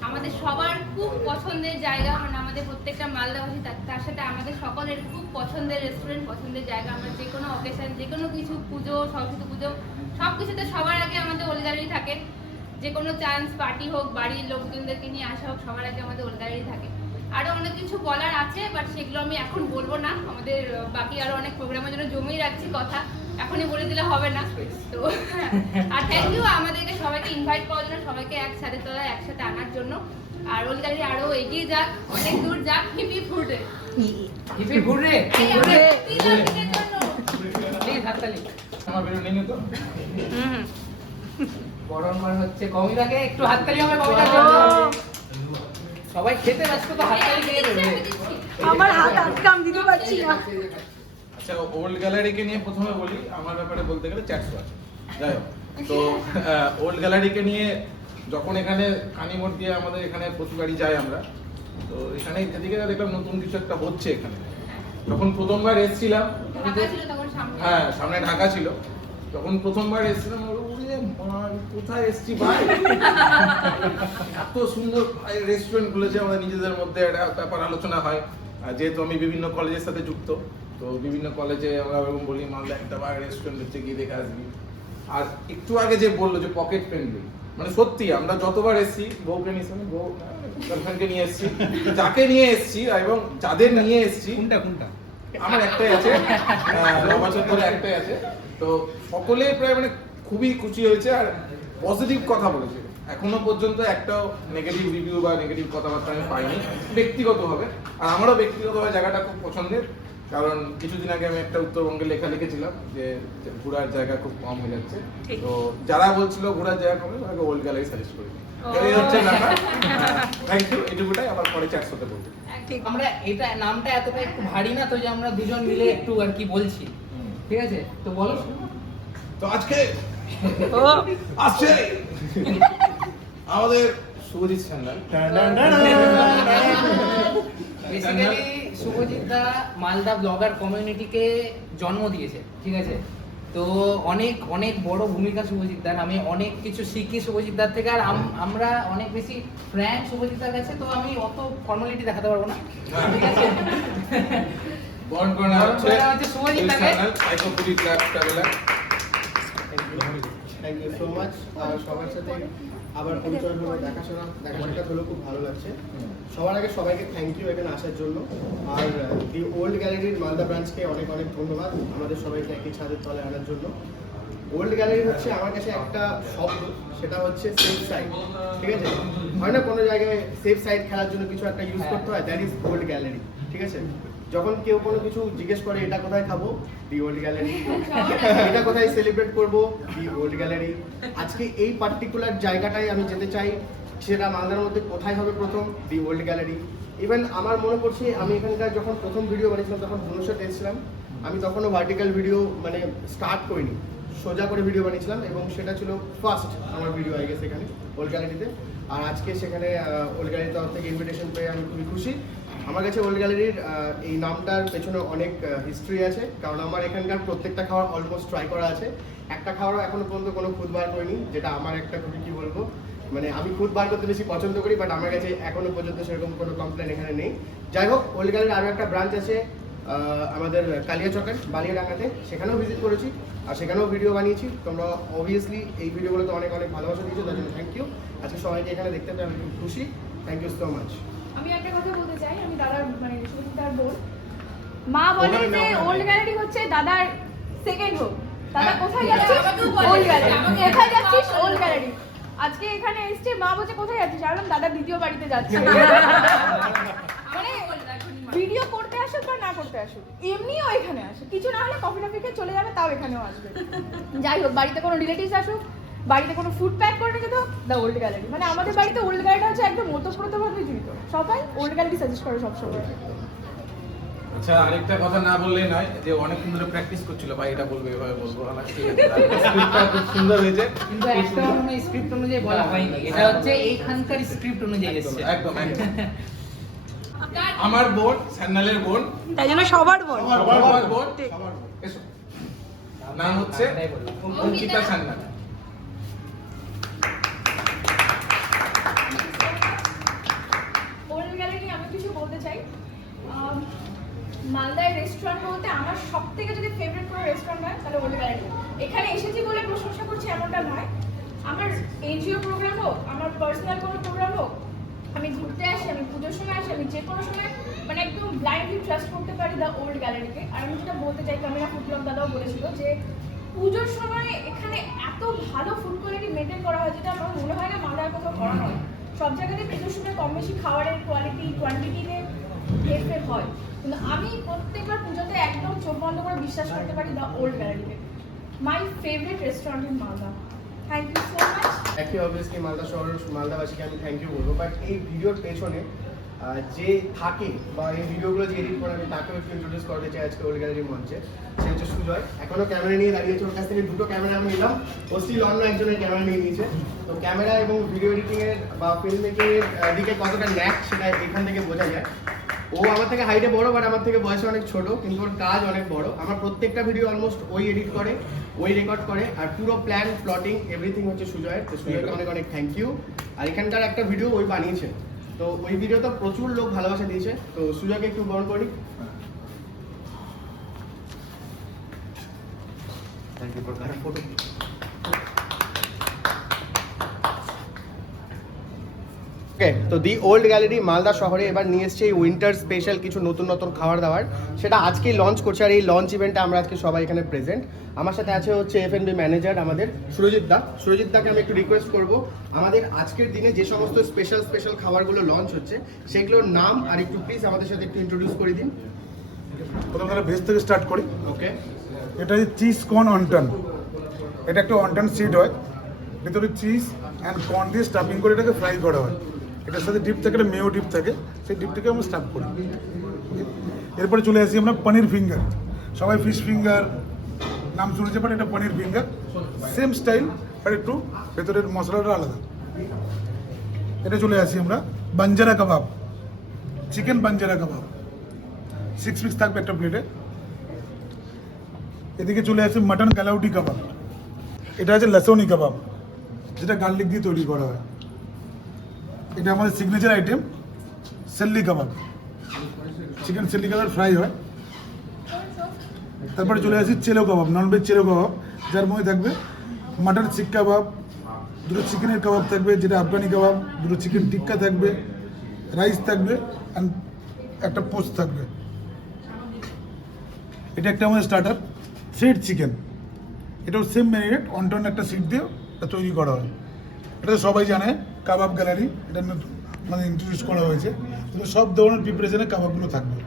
আমাদের সবার খুব পছন্দের জায়গা, মানে আমাদের প্রত্যেকটা মালদাবাসী তার সাথে আমাদের সকলের খুব পছন্দের রেস্টুরেন্ট, পছন্দের জায়গা। আমরা যে কোনো অকেশন, যে কোনো কিছু পুজো, সরস্বতী পুজো, সব কিছুতে সবার আগে আমাদের ওল্ড গ্যালারি থাকে। যে কোনো চান্স পার্টি হোক, বাড়ির লোকজনদেরকে নিয়ে আসা হোক, সবার আগে আমাদের ওল্ড গ্যালারি থাকে। আরো অনেক কিছু বলার আছে, বাট সেগুলো আমি এখন বলবো না। আমাদের বাকি আরো অনেক প্রোগ্রামের জন্য জমিয়ে রাখছি কথা, এখনই বলে দিলে হবে না। তো আর থ্যাংক ইউ আমাদেরকে সবাইকে ইনভাইট করার জন্য, সবাইকে একসাথে তলায় একসাথে আনার জন্য। আর ওল্ড গ্যালারি আরো এগিয়ে যাক, অনেক দূর যাক, হিপি ফুটে হিপি ঘুরে প্লিজ হাততালি। আমার ভিডিও নিয়ে তো বরণবার হচ্ছে কমিদাকে, একটু হাততালি হবে কমিদার জন্য। সবাই খেতে ব্যস্ত, তো হাততালি দিয়ে দেবে। আমার হাত আটকাম দিতে পারছি না। আচ্ছা, ওল্ড গ্যালারিকে নিয়ে প্রথমে বলি, আমার ব্যাপারে বলতে গেলে 400 আছে। যাই হোক, তো ওল্ড গ্যালারিকে নিয়ে যখন এখানে কানিমোড় দিয়ে আমাদের এখানে প্রতিবারই যাই আমরা, তো এখানে যেদিকে দেখলাম নতুন কিছু একটা হচ্ছে এখানে। যখন প্রথমবার এসেছিলাম, ঢাকা ছিল তখন সামনে, হ্যাঁ সামনে ঢাকা ছিল, যখন প্রথমবার এসেছিলাম কোথায় এসছি ভাই, এত সুন্দর রেস্টুরেন্ট খুলেছে। আমাদের নিজেদের মধ্যে একটা ব্যাপার আলোচনা হয়, যেহেতু আমি বিভিন্ন কলেজের সাথে যুক্ত, তো বিভিন্ন কলেজে আমরা এরকম বলি মালদা একটা রেস্টুরেন্ট হচ্ছে, গিয়ে দেখে আসবি। আর একটু আগে যে বললো যে পকেট ফ্রেন্ডলি, মানে সত্যি আমরা যতবার এসেছি, বউকে নিয়ে এসেছি, বউ গার্লফ্রেন্ডকে নিয়ে এসেছি, যাকে নিয়ে এসেছি এবং যাদের নিয়ে এসেছি, কোনটা আমার একটাই আছে, 9 বছর ধরে একটাই আছে। তো সকলে প্রায় মানে খুবই খুশি হয়েছে আর পজিটিভ কথা বলেছে। এখনো পর্যন্ত একটাও নেগেটিভ রিভিউ বা নেগেটিভ কথাবার্তা আমি পাইনি ব্যক্তিগতভাবে। আর আমারও ব্যক্তিগতভাবে জায়গাটা খুব পছন্দের, কারণ কিছুদিন আগে আমি একটা উত্তরবঙ্গে লেখা লিখেছিলাম যে ঘোরার জায়গা খুব কম হয়ে যাচ্ছে। তো যারা বলছিল ঘোরার জায়গা কমে, তাদেরকে ওল্ড গ্যালারি সাজেস্ট করি। এই হচ্ছে ব্যাপার। থ্যাংক ইউ, এটুকুটাই। আবার পরে 400-তে বলবো। আমরা এটা নামটা এতটা একটু ভারী না, তো যে আমরা দুজন মিলে একটু আর কি বলছি, ঠিক আছে? তো বলো। তো আজকে আসছে আমাদের শুভজিৎ সান্যাল। বেসিক্যালি শুভজিৎ দা মালদা ব্লগার কমিউনিটিকে জন্ম দিয়েছে, ঠিক আছে? তো অনেক অনেক বড় ভূমিকা শুভজিৎ দার। আমি অনেক কিছু শিখি শুভজিৎ দার থেকে, আর আমরা অনেক বেশি ফ্র্যাঙ্ক শুভজিৎ দার কাছে। তো আমি অত ফর্মালিটি দেখাতে পারবো না, ঠিক আছে? বরণ করে নেওয়া হচ্ছে শুভজিৎ দাকে। সাইকোপুরি club traveller. Thank you so much. সবার সাথে আবার পরিচয় হলো, দেখা সাক্ষাৎ হলো, খুব ভালো লাগছে। সবার আগে সবাইকে থ্যাংক ইউ এখানে আসার জন্য। আর দি ওল্ড গ্যালারির মালদা ব্রাঞ্চকে অনেক অনেক ধন্যবাদ আমাদের সবাইকে একই ছাদের তলে আনার জন্য। ওল্ড গ্যালারি হচ্ছে আমার কাছে একটা শব্দ, সেটা হচ্ছে সেফ সাইড, ঠিক আছে? হয় না কোনো জায়গায় সেফ সাইড খেলার জন্য কিছু একটা ইউজ করতে হয়, দ্যাট ইজ ওল্ড গ্যালারি, ঠিক আছে? যখন কেউ কোনো কিছু জিজ্ঞেস করে এটা কোথায় খাবো, দি ওল্ড গ্যালারি, এটা কোথায় সেলিব্রেট করবো, দি ওল্ড গ্যালারি। আজকে এই পার্টিকুলার জায়গাটাই আমি যেতে চাই, সেটা মালদার মধ্যে কোথায় হবে প্রথম, দি ওল্ড গ্যালারি। ইভেন আমার মনে পড়ছে আমি এখানকার যখন প্রথম ভিডিও বানিয়েছিলাম, তখন ধনুষে এসেছিলাম, আমি তখনও ভার্টিক্যাল ভিডিও মানে স্টার্ট করিনি, সোজা করে ভিডিও বানিয়েছিলাম এবং সেটা ছিল ফার্স্ট আমার ভিডিও আই গেস এখানে ওল্ড গ্যালারিতে। আর আজকে সেখানে ওল্ড গ্যালারির তরফ থেকে ইনভিটেশন পেয়ে আমি খুবই খুশি। আমার কাছে ওল্ড গ্যালারির এই নামটার পেছনে অনেক হিস্ট্রি আছে, কারণ আমার এখানকার প্রত্যেকটা খাবার অলমোস্ট ট্রাই করা আছে। একটা খাবারও এখনো পর্যন্ত কোনো খুদ বার করিনি, যেটা আমার একটা খুবই কী বলবো, মানে আমি খুদ বার করতে বেশি পছন্দ করি, বাট আমার কাছে এখনো পর্যন্ত সেরকম কোনো কমপ্লেন এখানে নেই। যাই হোক, ওল্ড গ্যালারির আরও একটা ব্রাঞ্চ আছে আমাদের কালিয়াচকের বালিয়াডাঙ্গাতে, সেখানেও ভিজিট করেছি আর সেখানেও ভিডিও বানিয়েছি। তোমরা অবভিয়াসলি এই ভিডিওগুলোতে অনেক অনেক ভালোবাসা দিয়েছো, তার জন্য থ্যাংক ইউ। আজকে সবাইকে এখানে দেখতে পেয়ে আমি খুব খুশি। Thank you so much. আমি একটা কথা বলতে চাই, আমি দাদার মানে সুচিতার বোন। মা বলে যে ওল্ড গ্যালারি হচ্ছে দাদার সেকেন্ড হোম। দাদা কোথায় যাচ্ছিস? Old gallery. কোথায় যাচ্ছিস? Old gallery. আজকে এখানে এসেছে, মা বলছে কোথায় যাচ্ছিস? আমি দাদা দ্বিতীয় বাড়িতে যাচ্ছে। মানে ভিডিও করতে আসুক বা না করতে আসুক, এমনিও এখানে আসে, কিছু না হলে কফি টফি খেয়ে চলে যাবে, তাও এখানেও আসবে। যাই হোক, বাড়িতে কোনো রিলেটিভস আসুক, বাড়িতে কোনো ফুড প্যাক করে রেখে দাও, দ্য ওল্ড গ্যালারি। মানে আমাদের বাড়িতে ওল্ড গ্যালারিটা হচ্ছে একদম ওতপ্রোতভাবে জড়িত, সবাই ওল্ড গ্যালারি সাজেস্ট করে সবসময়। আচ্ছা, আরেকটা কথা না বললেই নয়, যে অনেকক্ষণ ধরে প্র্যাকটিস করছিল ভাই, এটা বলবে এভাবে বলবো না, ঠিক আছে? স্ক্রিপ্টটা খুব সুন্দর হয়েছে, কিন্তু একটা স্ক্রিপ্ট অনুযায়ী বলা হয়নি, এটা হচ্ছে এইখানকার স্ক্রিপ্ট অনুযায়ী এসেছে। একদম একদম। আমার বোন, স্যান্ডালের বোন, তাই জন্য সবার বোন। সবার বোন, এসো। নাম হচ্ছে অঙ্কিতা স্যান্ডাল। ওল্ড গ্যালারি আমি কিছু বলতে চাই। মালদায় রেস্টুরেন্ট বলতে আমার সব থেকে যদি ফেভারিট কোনো রেস্টুরেন্ট হয় তাহলে ওল্ড গ্যালারি। এখানে এসেছি বলে প্রশংসা করছি এমনটা নয়, আমার এনজিও প্রোগ্রাম হোক, আমার পার্সোনাল কোনো প্রোগ্রাম হোক, আমি ঘুরতে আসি, আমি পুজোর সময় আসি, আমি যে কোনো সময় মানে একদম ব্লাইন্ডলি ট্রাস্ট করতে পারি দ্য ওল্ড গ্যালারিকে। আর আমি যেটা বলতে চাই, ক্যামেরা ফুড ব্লগ দাদাও বলেছিল যে পুজোর সময় এখানে এত ভালো ফুড কোয়ালিটি মেনটেন করা হয়, যেটা আমার মনে হয় না মালদার কোথাও করা হয়। সব জায়গাতে পুজোর সময় কম বেশি খাবারের কোয়ালিটি কোয়ান্টিটিতে হেরফের হয়, কিন্তু আমি প্রত্যেকবার পুজোতে একদম চোখ বন্ধ করে বিশ্বাস করতে পারি দ্য ওল্ড গ্যালারিতে। My favourite restaurant in Malda. Thank you so much. একই অবভিয়াসলি মালদা শহর মালদাবাসীকে আমি থ্যাংক ইউ বলবো, বাট এই ভিডিওর পেছনে যে থাকে বা এই ভিডিওগুলো যে এডিট করে আমি তাকেও একটু ইন্ট্রোডিউস করতে চাই আজকে ওল্ড গ্যালারির মঞ্চে। সে হচ্ছে সুজয়, এখনো ক্যামেরা নিয়ে দাঁড়িয়েছে, ওর কাছ থেকে দুটো ক্যামেরা আমি নিলাম, ও স্টিল অন্য একজনের ক্যামেরা নিয়ে নিয়েছে। তো ক্যামেরা এবং ভিডিও এডিটিংয়ের বা ফিল্ম মেকিংয়ের দিকে কতটা ন্যাক সেটা এখান থেকে বোঝা যায়। ও আমার থেকে হাইটে বড়, বাট আমার থেকে বয়সে অনেক ছোট, কিন্তু ওর কাজ অনেক বড়। আমার প্রত্যেকটা ভিডিও অলমোস্ট ওই এডিট করে, ওই রেকর্ড করে, আর পুরো প্ল্যান প্লটিং এভরিথিং হচ্ছে সুজয়ের। তো সুজয়কে অনেক অনেক থ্যাংক ইউ। আর এখানকার একটা ভিডিও ওই বানিয়েছে, তো ওই ভিডিও তো প্রচুর লোক ভালোবাসা দিয়েছে। তো সুজয়কে একটু বরণ করি। ফটো ওকে, তো দি ওল্ড গ্যালারি মালদা শহরে এবার নিয়ে এসছে এই উইন্টার স্পেশাল কিছু নতুন নতুন খাবার দাবার, সেটা আজকেই লঞ্চ করছে। আর এই লঞ্চ ইভেন্টে আমরা আজকে সবাই এখানে প্রেজেন্ট। আমার সাথে আছে হচ্ছে F&B ম্যানেজার আমাদের সুরজিৎ দা। সুরজিৎ দাকে আমি একটু রিকোয়েস্ট করবো, আমাদের আজকের দিনে যে সমস্ত স্পেশাল স্পেশাল খাবারগুলো লঞ্চ হচ্ছে সেগুলোর নাম আর একটু প্লিজ আমাদের সাথে একটু ইন্ট্রোডিউস করে দিন। প্রথমে আমরা ভেজ থেকে স্টার্ট করি। ওকে, এটা হচ্ছে চিজ কর্ন অন্টন। এটা একটা অন্টন সিড হয়, ভিতরে চিজ অ্যান্ড কর্ন দিয়ে স্টাফিং করে এটাকে ফ্রাই করা হয়। এটার সাথে ডিপ থাকে, একটা মেও ডিপ থাকে, সেই ডিপটাকে আমরা স্টাফ করি। এরপরে চলে আসি আমরা পনির ফিঙ্গার। সবাই ফিশ ফিঙ্গার নাম শুনেছে, বাট এটা পনির ফিঙ্গার, সেম স্টাইল বাট একটু ভেতরের মশলাটা আলাদা। এটা চলে আসি আমরা বাঞ্জারা কাবাব, চিকেন বাঞ্জারা কাবাব 6 পিস থাকবে একটা প্লেটে। এদিকে চলে আসে মাটন কালাউটি কাবাব। এটা আছে লসনি কাবাব, যেটা গার্লিক দিয়ে তৈরি করা হয়। এটা আমাদের সিগনেচার আইটেম সেল্লি কাবাব, চিকেন সেল্লি কাবাব ফ্রাই হয়। তারপরে চলে আসি চেলো কাবাব, ননভেজ চেলো কাবাব, যার মধ্যে থাকবে মাটন শিক কাবাব, দুটো চিকেনের কাবাব থাকবে যেটা আফগানি কাবাব, দুটো চিকেন টিক্কা থাকবে, রাইস থাকবে অ্যান্ড একটা পোস্ট থাকবে। এটা একটা আমাদের স্টার্টার ফ্রেড চিকেন, এটাও সেম ম্যারিনেট অন্টন একটা সিট দিয়ে তৈরি করা হয়। এটা সবাই জানে কাবাব গ্যালারি, এটা মানে ইন্ট্রোডিউস করা হয়েছে। তো সব ধরনের প্রিপারেশনে কাবাবগুলো থাকবে।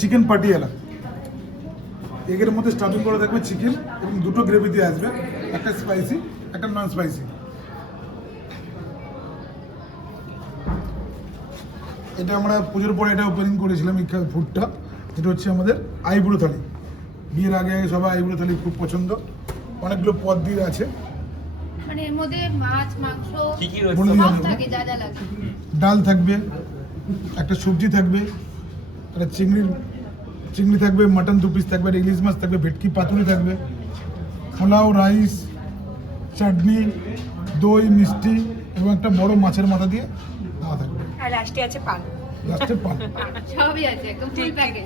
চিকেন পাটিয়ালা, এগের মধ্যে স্টাফিং করা থাকবে চিকেন এবং দুটো গ্রেভি দিয়ে আসবে, একটা স্পাইসি একটা নন স্পাইসি। এটা আমরা পুজোর পরে এটা ওপেনিং করেছিলাম এই ফুডটা, যেটা হচ্ছে আমাদের আইবুড়ো থালি। বিয়ের আগে সবাই আইবুড়ো থালি খুব পছন্দ, অনেকগুলো পদ দিয়ে আছে। মানে এর মধ্যে মাছ মাংস বলে দিই সব আমি। থাকে যা যা লাগে। ডাল থাকবে, একটা সবজি থাকবে, একটা চিংড়ি থাকবে, মাটন 2 পিস থাকবে, ইলিশ মাছ থাকবে, ভেটকি পাতুরি থাকবে, পোলাও, রাইস, চাটনি, দই, মিষ্টি এবং একটা বড় মাছের মাথা দিয়ে দেওয়া থাকবে। আর লাস্টে আছে পান। লাস্টে পান। সবই আছে একদম ফুল প্যাকেজ।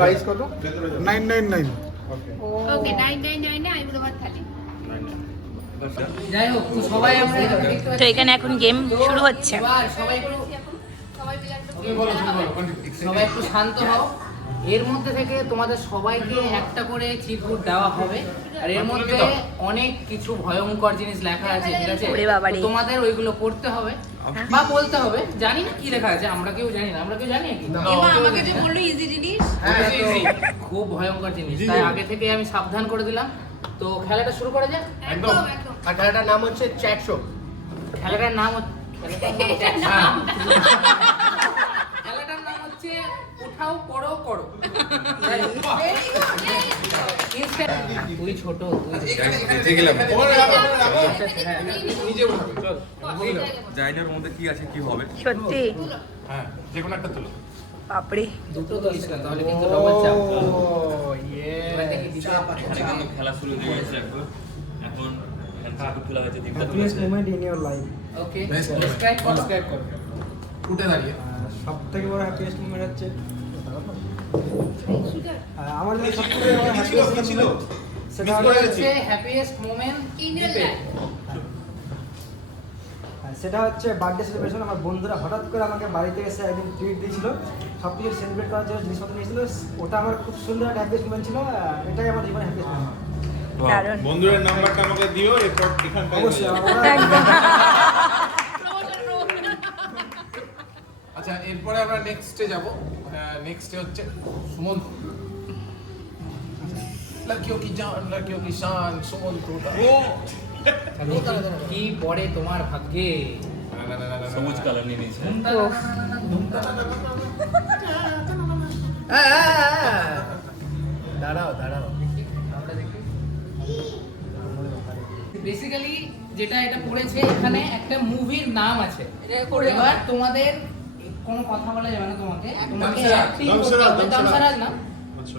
প্রাইস কত? 999। ওকে 999 এ আইবুড়ো ভাত থালি। যাই হোক, তো সবাই আমরা এখানে দেখতে তো পাচ্ছি। এখানে এখন গেম শুরু হচ্ছে। এবার সবাই একটু সবাই মিলে একটা সবাই একটু শান্ত হও। এর মধ্যে থেকে তোমাদের সবাইকে একটা করে চিরকুট দেওয়া হবে, আর এর মধ্যে অনেক কিছু ভয়ঙ্কর জিনিস লেখা আছে, ঠিক আছে? ওরে বাবারে। তো তোমাদের ওইগুলো পড়তে হবে বা বলতে হবে। জানি না কি লেখা আছে, আমরা কেউ জানি না। আমরা কেউ জানি কি? এবার আমাকে যে বললো ইজি জিনিস, হ্যাঁ, তো খুব ভয়ঙ্কর জিনিস, তাই আগে থেকে আমি সাবধান করে দিলাম। তো খেলাটা শুরু করা যাক। একদম একদম। আর খেলাটার নাম হচ্ছে চ্যাট শো। খেলাটার নাম খেলাটার নাম হচ্ছে উঠাও করো করো। তুই ছোট, তুই জাইনের মধ্যে কি আছে কি হবে? সত্যি হ্যাঁ, যে কোনো একটা তুলো। বাপরে। দুটো তুলিস না, তাহলে কিন্তু ডবল চাপ। এবার দেখি দিশা। এখানে কিন্তু খেলা শুরু হয়ে গেছে এখন হ্যান্ডশেক খোলা হয়েছে তিনটা তুলে happiest moment in your life. Okay, subscribe করো। উঠে দাঁড়িয়ে সব থেকে বড় হ্যাপিয়েস্ট মোমেন্ট হচ্ছে আমার জন্য সবথেকে বড় হ্যাপিয়েস্ট ছিল সেটা হচ্ছে happiest moment in real life. সেটা হচ্ছে বার্থডে সেলিব্রেশন। আমার বন্ধুরা হঠাৎ করে আমাকে বাড়িতে এসে একদিন ট্রিট দিয়েছিল, সব কিছু সেলিব্রেট করার জন্য জিনিসপত্র নিয়েছিল। ওটা আমার খুব সুন্দর একটা হ্যাপিয়েস্ট মোমেন্ট ছিল। এটাই আমার জীবনের হ্যাপিয়েস্ট মোমেন্ট। দারুণ। বন্ধুদের নাম্বারটা আমাকে দিও, এরপর এখানকার অবশ্যই আচ্ছা, এরপরে আমরা নেক্সটে যাব। নেক্সটে হচ্ছে সুমন্ত। লড়কিও কি জান, লড়কিও কি শান, সুমন্ত। কি পড়ে তোমার ভাগ্যে? সবুজ কালার নিয়ে নিয়েছে। দাঁড়াও দাঁড়াও। বেসিক্যালি যেটা এটা পড়েছে, এখানে একটা মুভির নাম আছে। এবার তোমাদের কোনো কথা বলা যাবে না, তোমাকে অ্যাক্টিং করতে হবে। দামসারাজ না,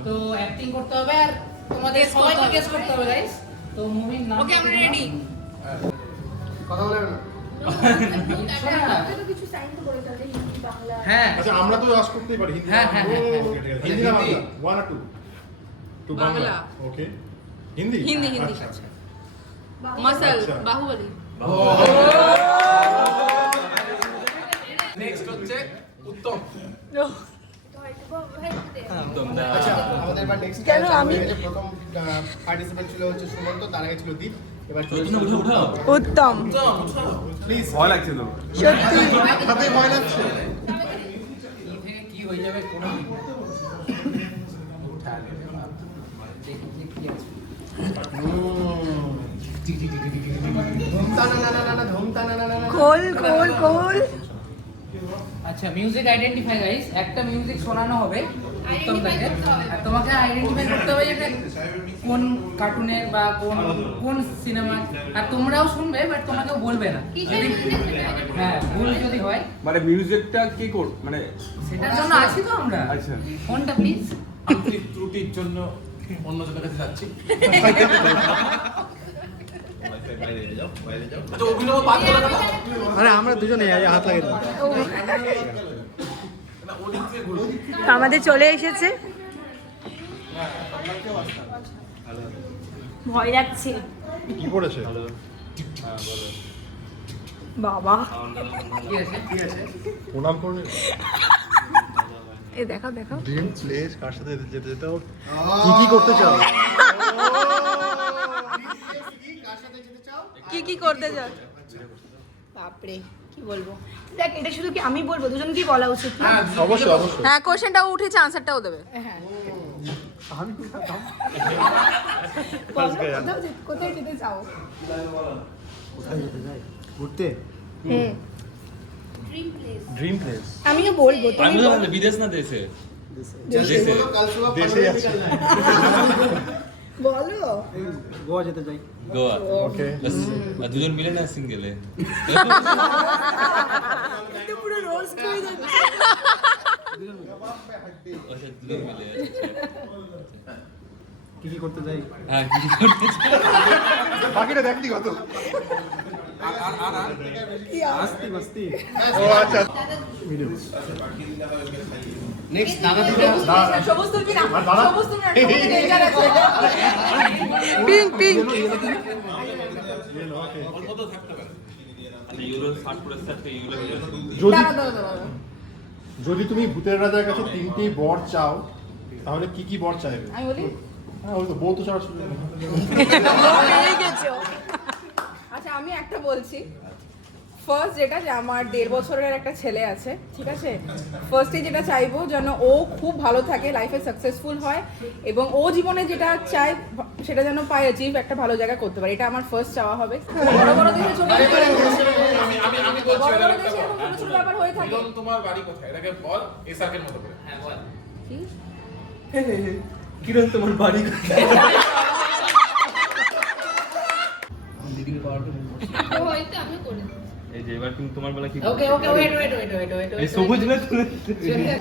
তো অ্যাক্টিং করতে হবে আর তোমাদের সবাইকে গেস করতে হবে গাইস। তো মুভির নাম। ওকে আমরা রেডি। কথা বলে না। কিছু সাইন তো করে তাহলে হিন্দি বাংলা। হ্যাঁ, আচ্ছা, আমরা তো আজ করতেই পারি হিন্দি। হ্যাঁ, হ্যাঁ, হ্যাঁ, হ্যাঁ। হিন্দি না বাংলা? 1 আর 2? টু বাংলা। বাংলা। ওকে। হিন্দি? হিন্দি, হিন্দি। আচ্ছা, আচ্ছা। মাসাল আচ্ছা। বাহুবলী। নেক্সট হচ্ছে উত্তম। আচ্ছা, আমাদের এবার নেক্সট কেন আমি? প্রথম পার্টিসিপেন্ট ছিল হচ্ছে সুমন্ত, তার আগে ছিল দীপ, এবার উত্তম। প্লিজ। ভয় লাগছে তো। সত্যি কথাতেই ভয় লাগছে। কি থেকে কি হয়ে যাবে কোনো দেখি যে কি আছে। খোল খোল খোল। আচ্ছা, মিউজিক আইডেন্টিফাই গাইস। একটা মিউজিক শোনানো হবে উত্তম থেকে, করতে হবে। আর তোমাকে আইডেন্টিফাই করতে হবে যে এটা কোন কার্টুনের বা কোন সিনেমা। আর তোমরাও শুনবে, বাট তোমাকেও বলবে না। কিসের মধ্যে সেটা আগে হ্যাঁ, ভুল যদি হয় মানে মিউজিকটা কি কর মানে সেটার জন্য আছি তো আমরা। আচ্ছা। ফোনটা প্লিজ। আন্তরিক ত্রুটির জন্য অন্যজনের কাছে যাচ্ছি। তো অভিনব বাদ করে না। আরে আমরা দুজনে হাত লাগিয়ে দেবো। না, ওদিক থেকে ঘুরো। তো আমাদের চলে এসেছে। ভয় লাগছে কি পড়েছে? বাবা। কি আছে কি আছে? প্রণাম করবে। এই দেখো দেখো। ড্রিম প্লেস কার সাথে যেতে যেতে হোক, কি করতে চাও? কি কি করতে যাও? বাপরে কি বলবো। দেখ, এটা শুধু কি আমি বলবো, দুজন কি বলা উচিত না? অবশ্যই অবশ্যই। হ্যাঁ, কোশ্চেনটাও উঠেছে, আনসারটাও দেবে। হ্যাঁ, আমি বলো, কোথায় যেতে চাও? কোথায় যেতে যাই? ঘুরতে? হুম। Dream place. আমিও বলবো আমি তুমি তো বলো। বললাম বিদেশ না দেশে जैसे बोलो कल सुबह দেশে আছে। বলো গোয়া যেতে চাই। গোয়া ওকে। আর দুজন মিলে না সিঙ্গেলে এটা পুরো রোস্ট করে যাচ্ছে। আচ্ছা দুজন মিলে কি কি করতে চাই? হ্যাঁ কি করতে চাই? বাকিটা দেখলি কত? মাস্তি মাস্তি। ও আচ্ছা। नेक्स्ट दादा সবুজ তুমি না আর দাদা? সবুজ তুমি না সবুজ ডেঞ্জার আছে পিঙ্ক পিঙ্ক আচ্ছা ইউরো 60 পুরস্কার থেকে ইউরো যদি দাঁড়া দাঁড়া দাঁড়া যদি তুমি ভূতের রাজার কাছে 3টি বর চাও তাহলে কি কি বর চাইবে? আমি বলি হ্যাঁ ওই তো বউ তো চাওয়ার সুযোগ নেই। পেয়ে গেছো। আচ্ছা আমি একটা বলছি ফার্স্ট যেটা যে আমার 1.5 বছরের একটা ছেলে আছে ঠিক আছে ফার্স্টে যেটা চাইবো যেন ও খুব ভালো থাকে লাইফে সাকসেসফুল হয় এবং ও জীবনে যেটা চায় সেটা যেন পায় অ্যাচিভ একটা ভালো জায়গা করতে পারে এটা আমার ফার্স্ট চাওয়া হবে বড় বড় দেশে চলে যেতে আমি বলছি বড় বড় দেশে এরকম ছোট ছোট ব্যাপার হয়ে থাকে বল তোমার বাড়ি কোথায় এটাকে বল এসআকের মতো করে হ্যাঁ বল। কি? किरण तुम्हारी बाड़ी হয়তো আমি করে দেবো। এই যে এবার কিন্তু তোমার বেলা কি okay okay wait wait wait wait wait এই সবুজ না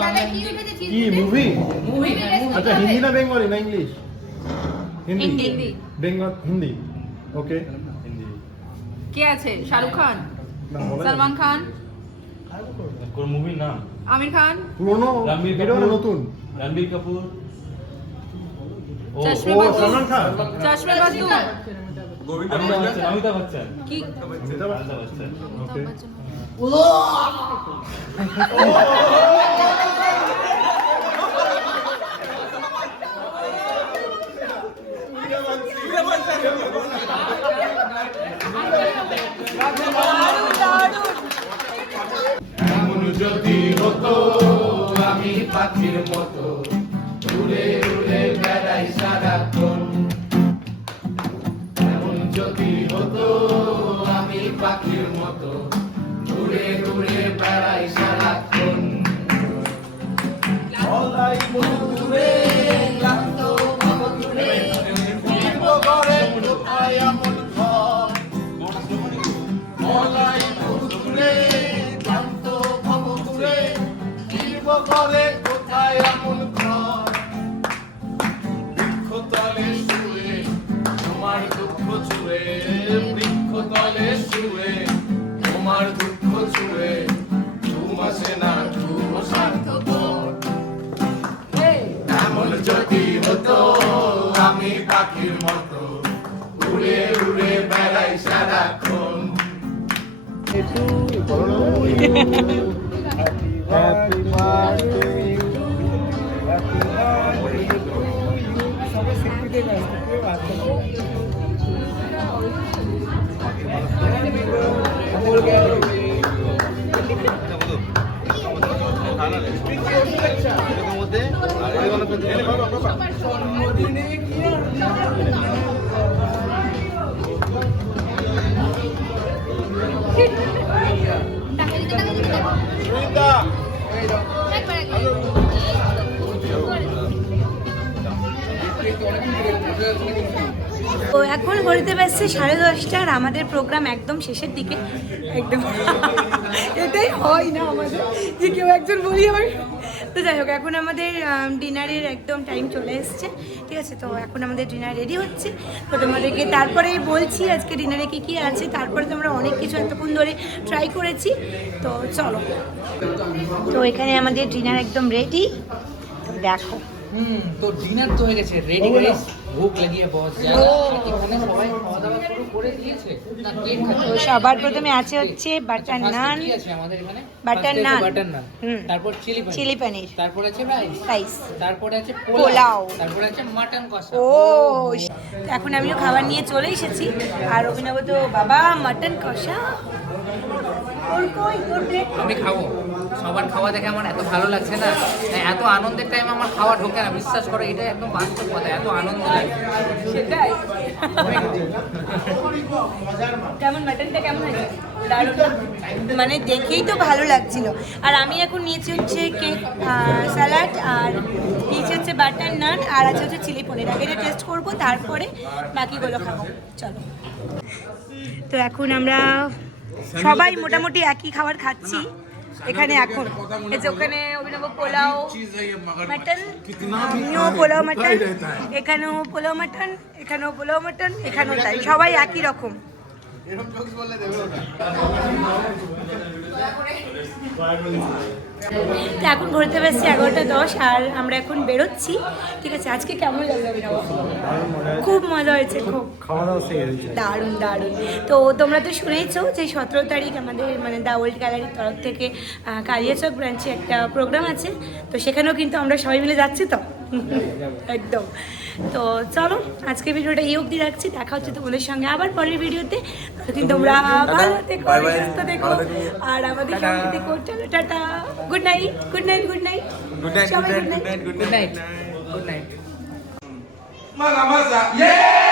দাদা কি উঠেছে চিজ কি মুভি? মুভি আচ্ছা হিন্দি না বেঙ্গলি না ইংলিশ? হিন্দি। বেঙ্গল হিন্দি। ওকে। কে আছে শাহরুখ খান না বলে সলমান খান কোন মুভির নাম আমির খান পুরনো রণবীর এটা কাপুর। নতুন। রণবীর কাপুর ও চশমে ও বাজু সলমান খান। চশমে বাজু অমিতাভ বচ্চন কি অমিতাভ অমিতাভ বচ্চন ওকে। এমন যদি হতো আমি পাখির মতো উড়ে উড়ে বেড়াই সারাক্ষণ এমন যদি হতো আমি পাখির মতো উড়ে উড়ে বেড়াই সারাক্ষণ গলায় মধুরে ক্লান্ত মধুরে ফিরব ঘরে কোথায় এমন ঘর গলায় মধুরে ক্লান্ত মধুরে ফিরব ঘরে কোথায় এমন ঘর বৃক্ষতলে শুয়ে তোমার দুঃখ ছুঁয়ে বৃক্ষতলে শুয়ে তোমার দুঃখ ছুঁয়ে ঘুম আসে না ঘুম স্বার্থপর এমন যদি হতো আমি পাখির মতো উড়ে উড়ে বেড়াই সারাক্ষণ Happy birthday to you. Happy birthday to you. সবাই সেলফিতে ব্যস্ত কেউ বাচ্চা তো এখন ঘড়িতে বাজছে 10:30 আর আমাদের প্রোগ্রাম একদম শেষের দিকে একদম এটাই হয় না আমাদের যে কেউ একজন বলি আমার তো যাই হোক এখন আমাদের ডিনারের একদম টাইম চলে এসছে ঠিক আছে তো এখন আমাদের ডিনার রেডি হচ্ছে তো তোমাদেরকে তারপরে বলছি আজকে ডিনারে কী কী আছে তারপরে তো আমরা অনেক কিছু এতক্ষণ ধরে ট্রাই করেছি তো চলো তো এখানে আমাদের ডিনার একদম রেডি দেখো তো ডিনার তো হয়ে গেছে রেডি গাইস ভুক লাগিয়ে বহুত জ্যাদা এখানে সবাই খাওয়া দাওয়া শুরু করে দিয়েছে না কেক তো খাচ্ছে সবার প্রথমে আছে হচ্ছে বাটার নান কি আছে আমাদের এখানে বাটার নান বাটার নান তারপর চিলি পনির তারপর আছে রাইস রাইস তারপর আছে পোলাও। তারপর আছে মাটন কষা ও তো এখন আমিও খাবার নিয়ে চলে এসেছি আর অভিনব তো বাবা মাটন কষা তোর কই তোর প্লেট আমি খাবো সবার খাওয়া দেখে আমার এত ভালো লাগছে না এত আনন্দের টাইম আমার খাওয়া ঢোকে না বিশ্বাস করো এটা একদম বাস্তব কথা এত আনন্দ লাগে সেটাই কেমন মাটনটা কেমন হয়েছে? দারুণ না? মানে দেখেই তো ভালো লাগছিল। আর আমি এখন নিয়েছি হচ্ছে কেক স্যালাড, আর নিয়েছি হচ্ছে বাটার নান, আর আছে হচ্ছে চিলি পনির। আগে এটা টেস্ট করবো, তারপরে বাকিগুলো খাবো। চলো। তো এখন আমরা সবাই মোটামুটি একই খাবার খাচ্ছি এখানে। এখন এই যে ওখানে অভিনব পোলাও মাটন, আমিও পোলাও মাটন, এখানেও পোলাও মাটন, এখানেও পোলাও মাটন, এখানেও তাই, সবাই একই রকম। তো এখন ঘুরতে পারছি 11:10, আর আমরা এখন বেরোচ্ছি। ঠিক আছে, আজকে কেমন লাগলো অভিনব? খুব মজা হয়েছে, খুব দারুণ দারুণ। তো তোমরা তো শুনেইছো যে 17 তারিখ আমাদের মানে দ্য ওল্ড গ্যালারির তরফ থেকে কালিয়াচক ব্রাঞ্চে একটা প্রোগ্রাম আছে। তো সেখানেও কিন্তু আমরা সবাই মিলে যাচ্ছি তো একদম। তো চলো, আজকে ভিডিওটা এই অবধি রাখছি। দেখা হচ্ছে তোমাদের সঙ্গে আবার পরের ভিডিওতে। ততদিন তোমরা ভালো থেকো, সুস্থ থেকো, আর আমাদের সঙ্গে থেকো। চলো, ta-ta, good night, good night, good night, সবাই good night, good night, good night. Mala masa, yeah!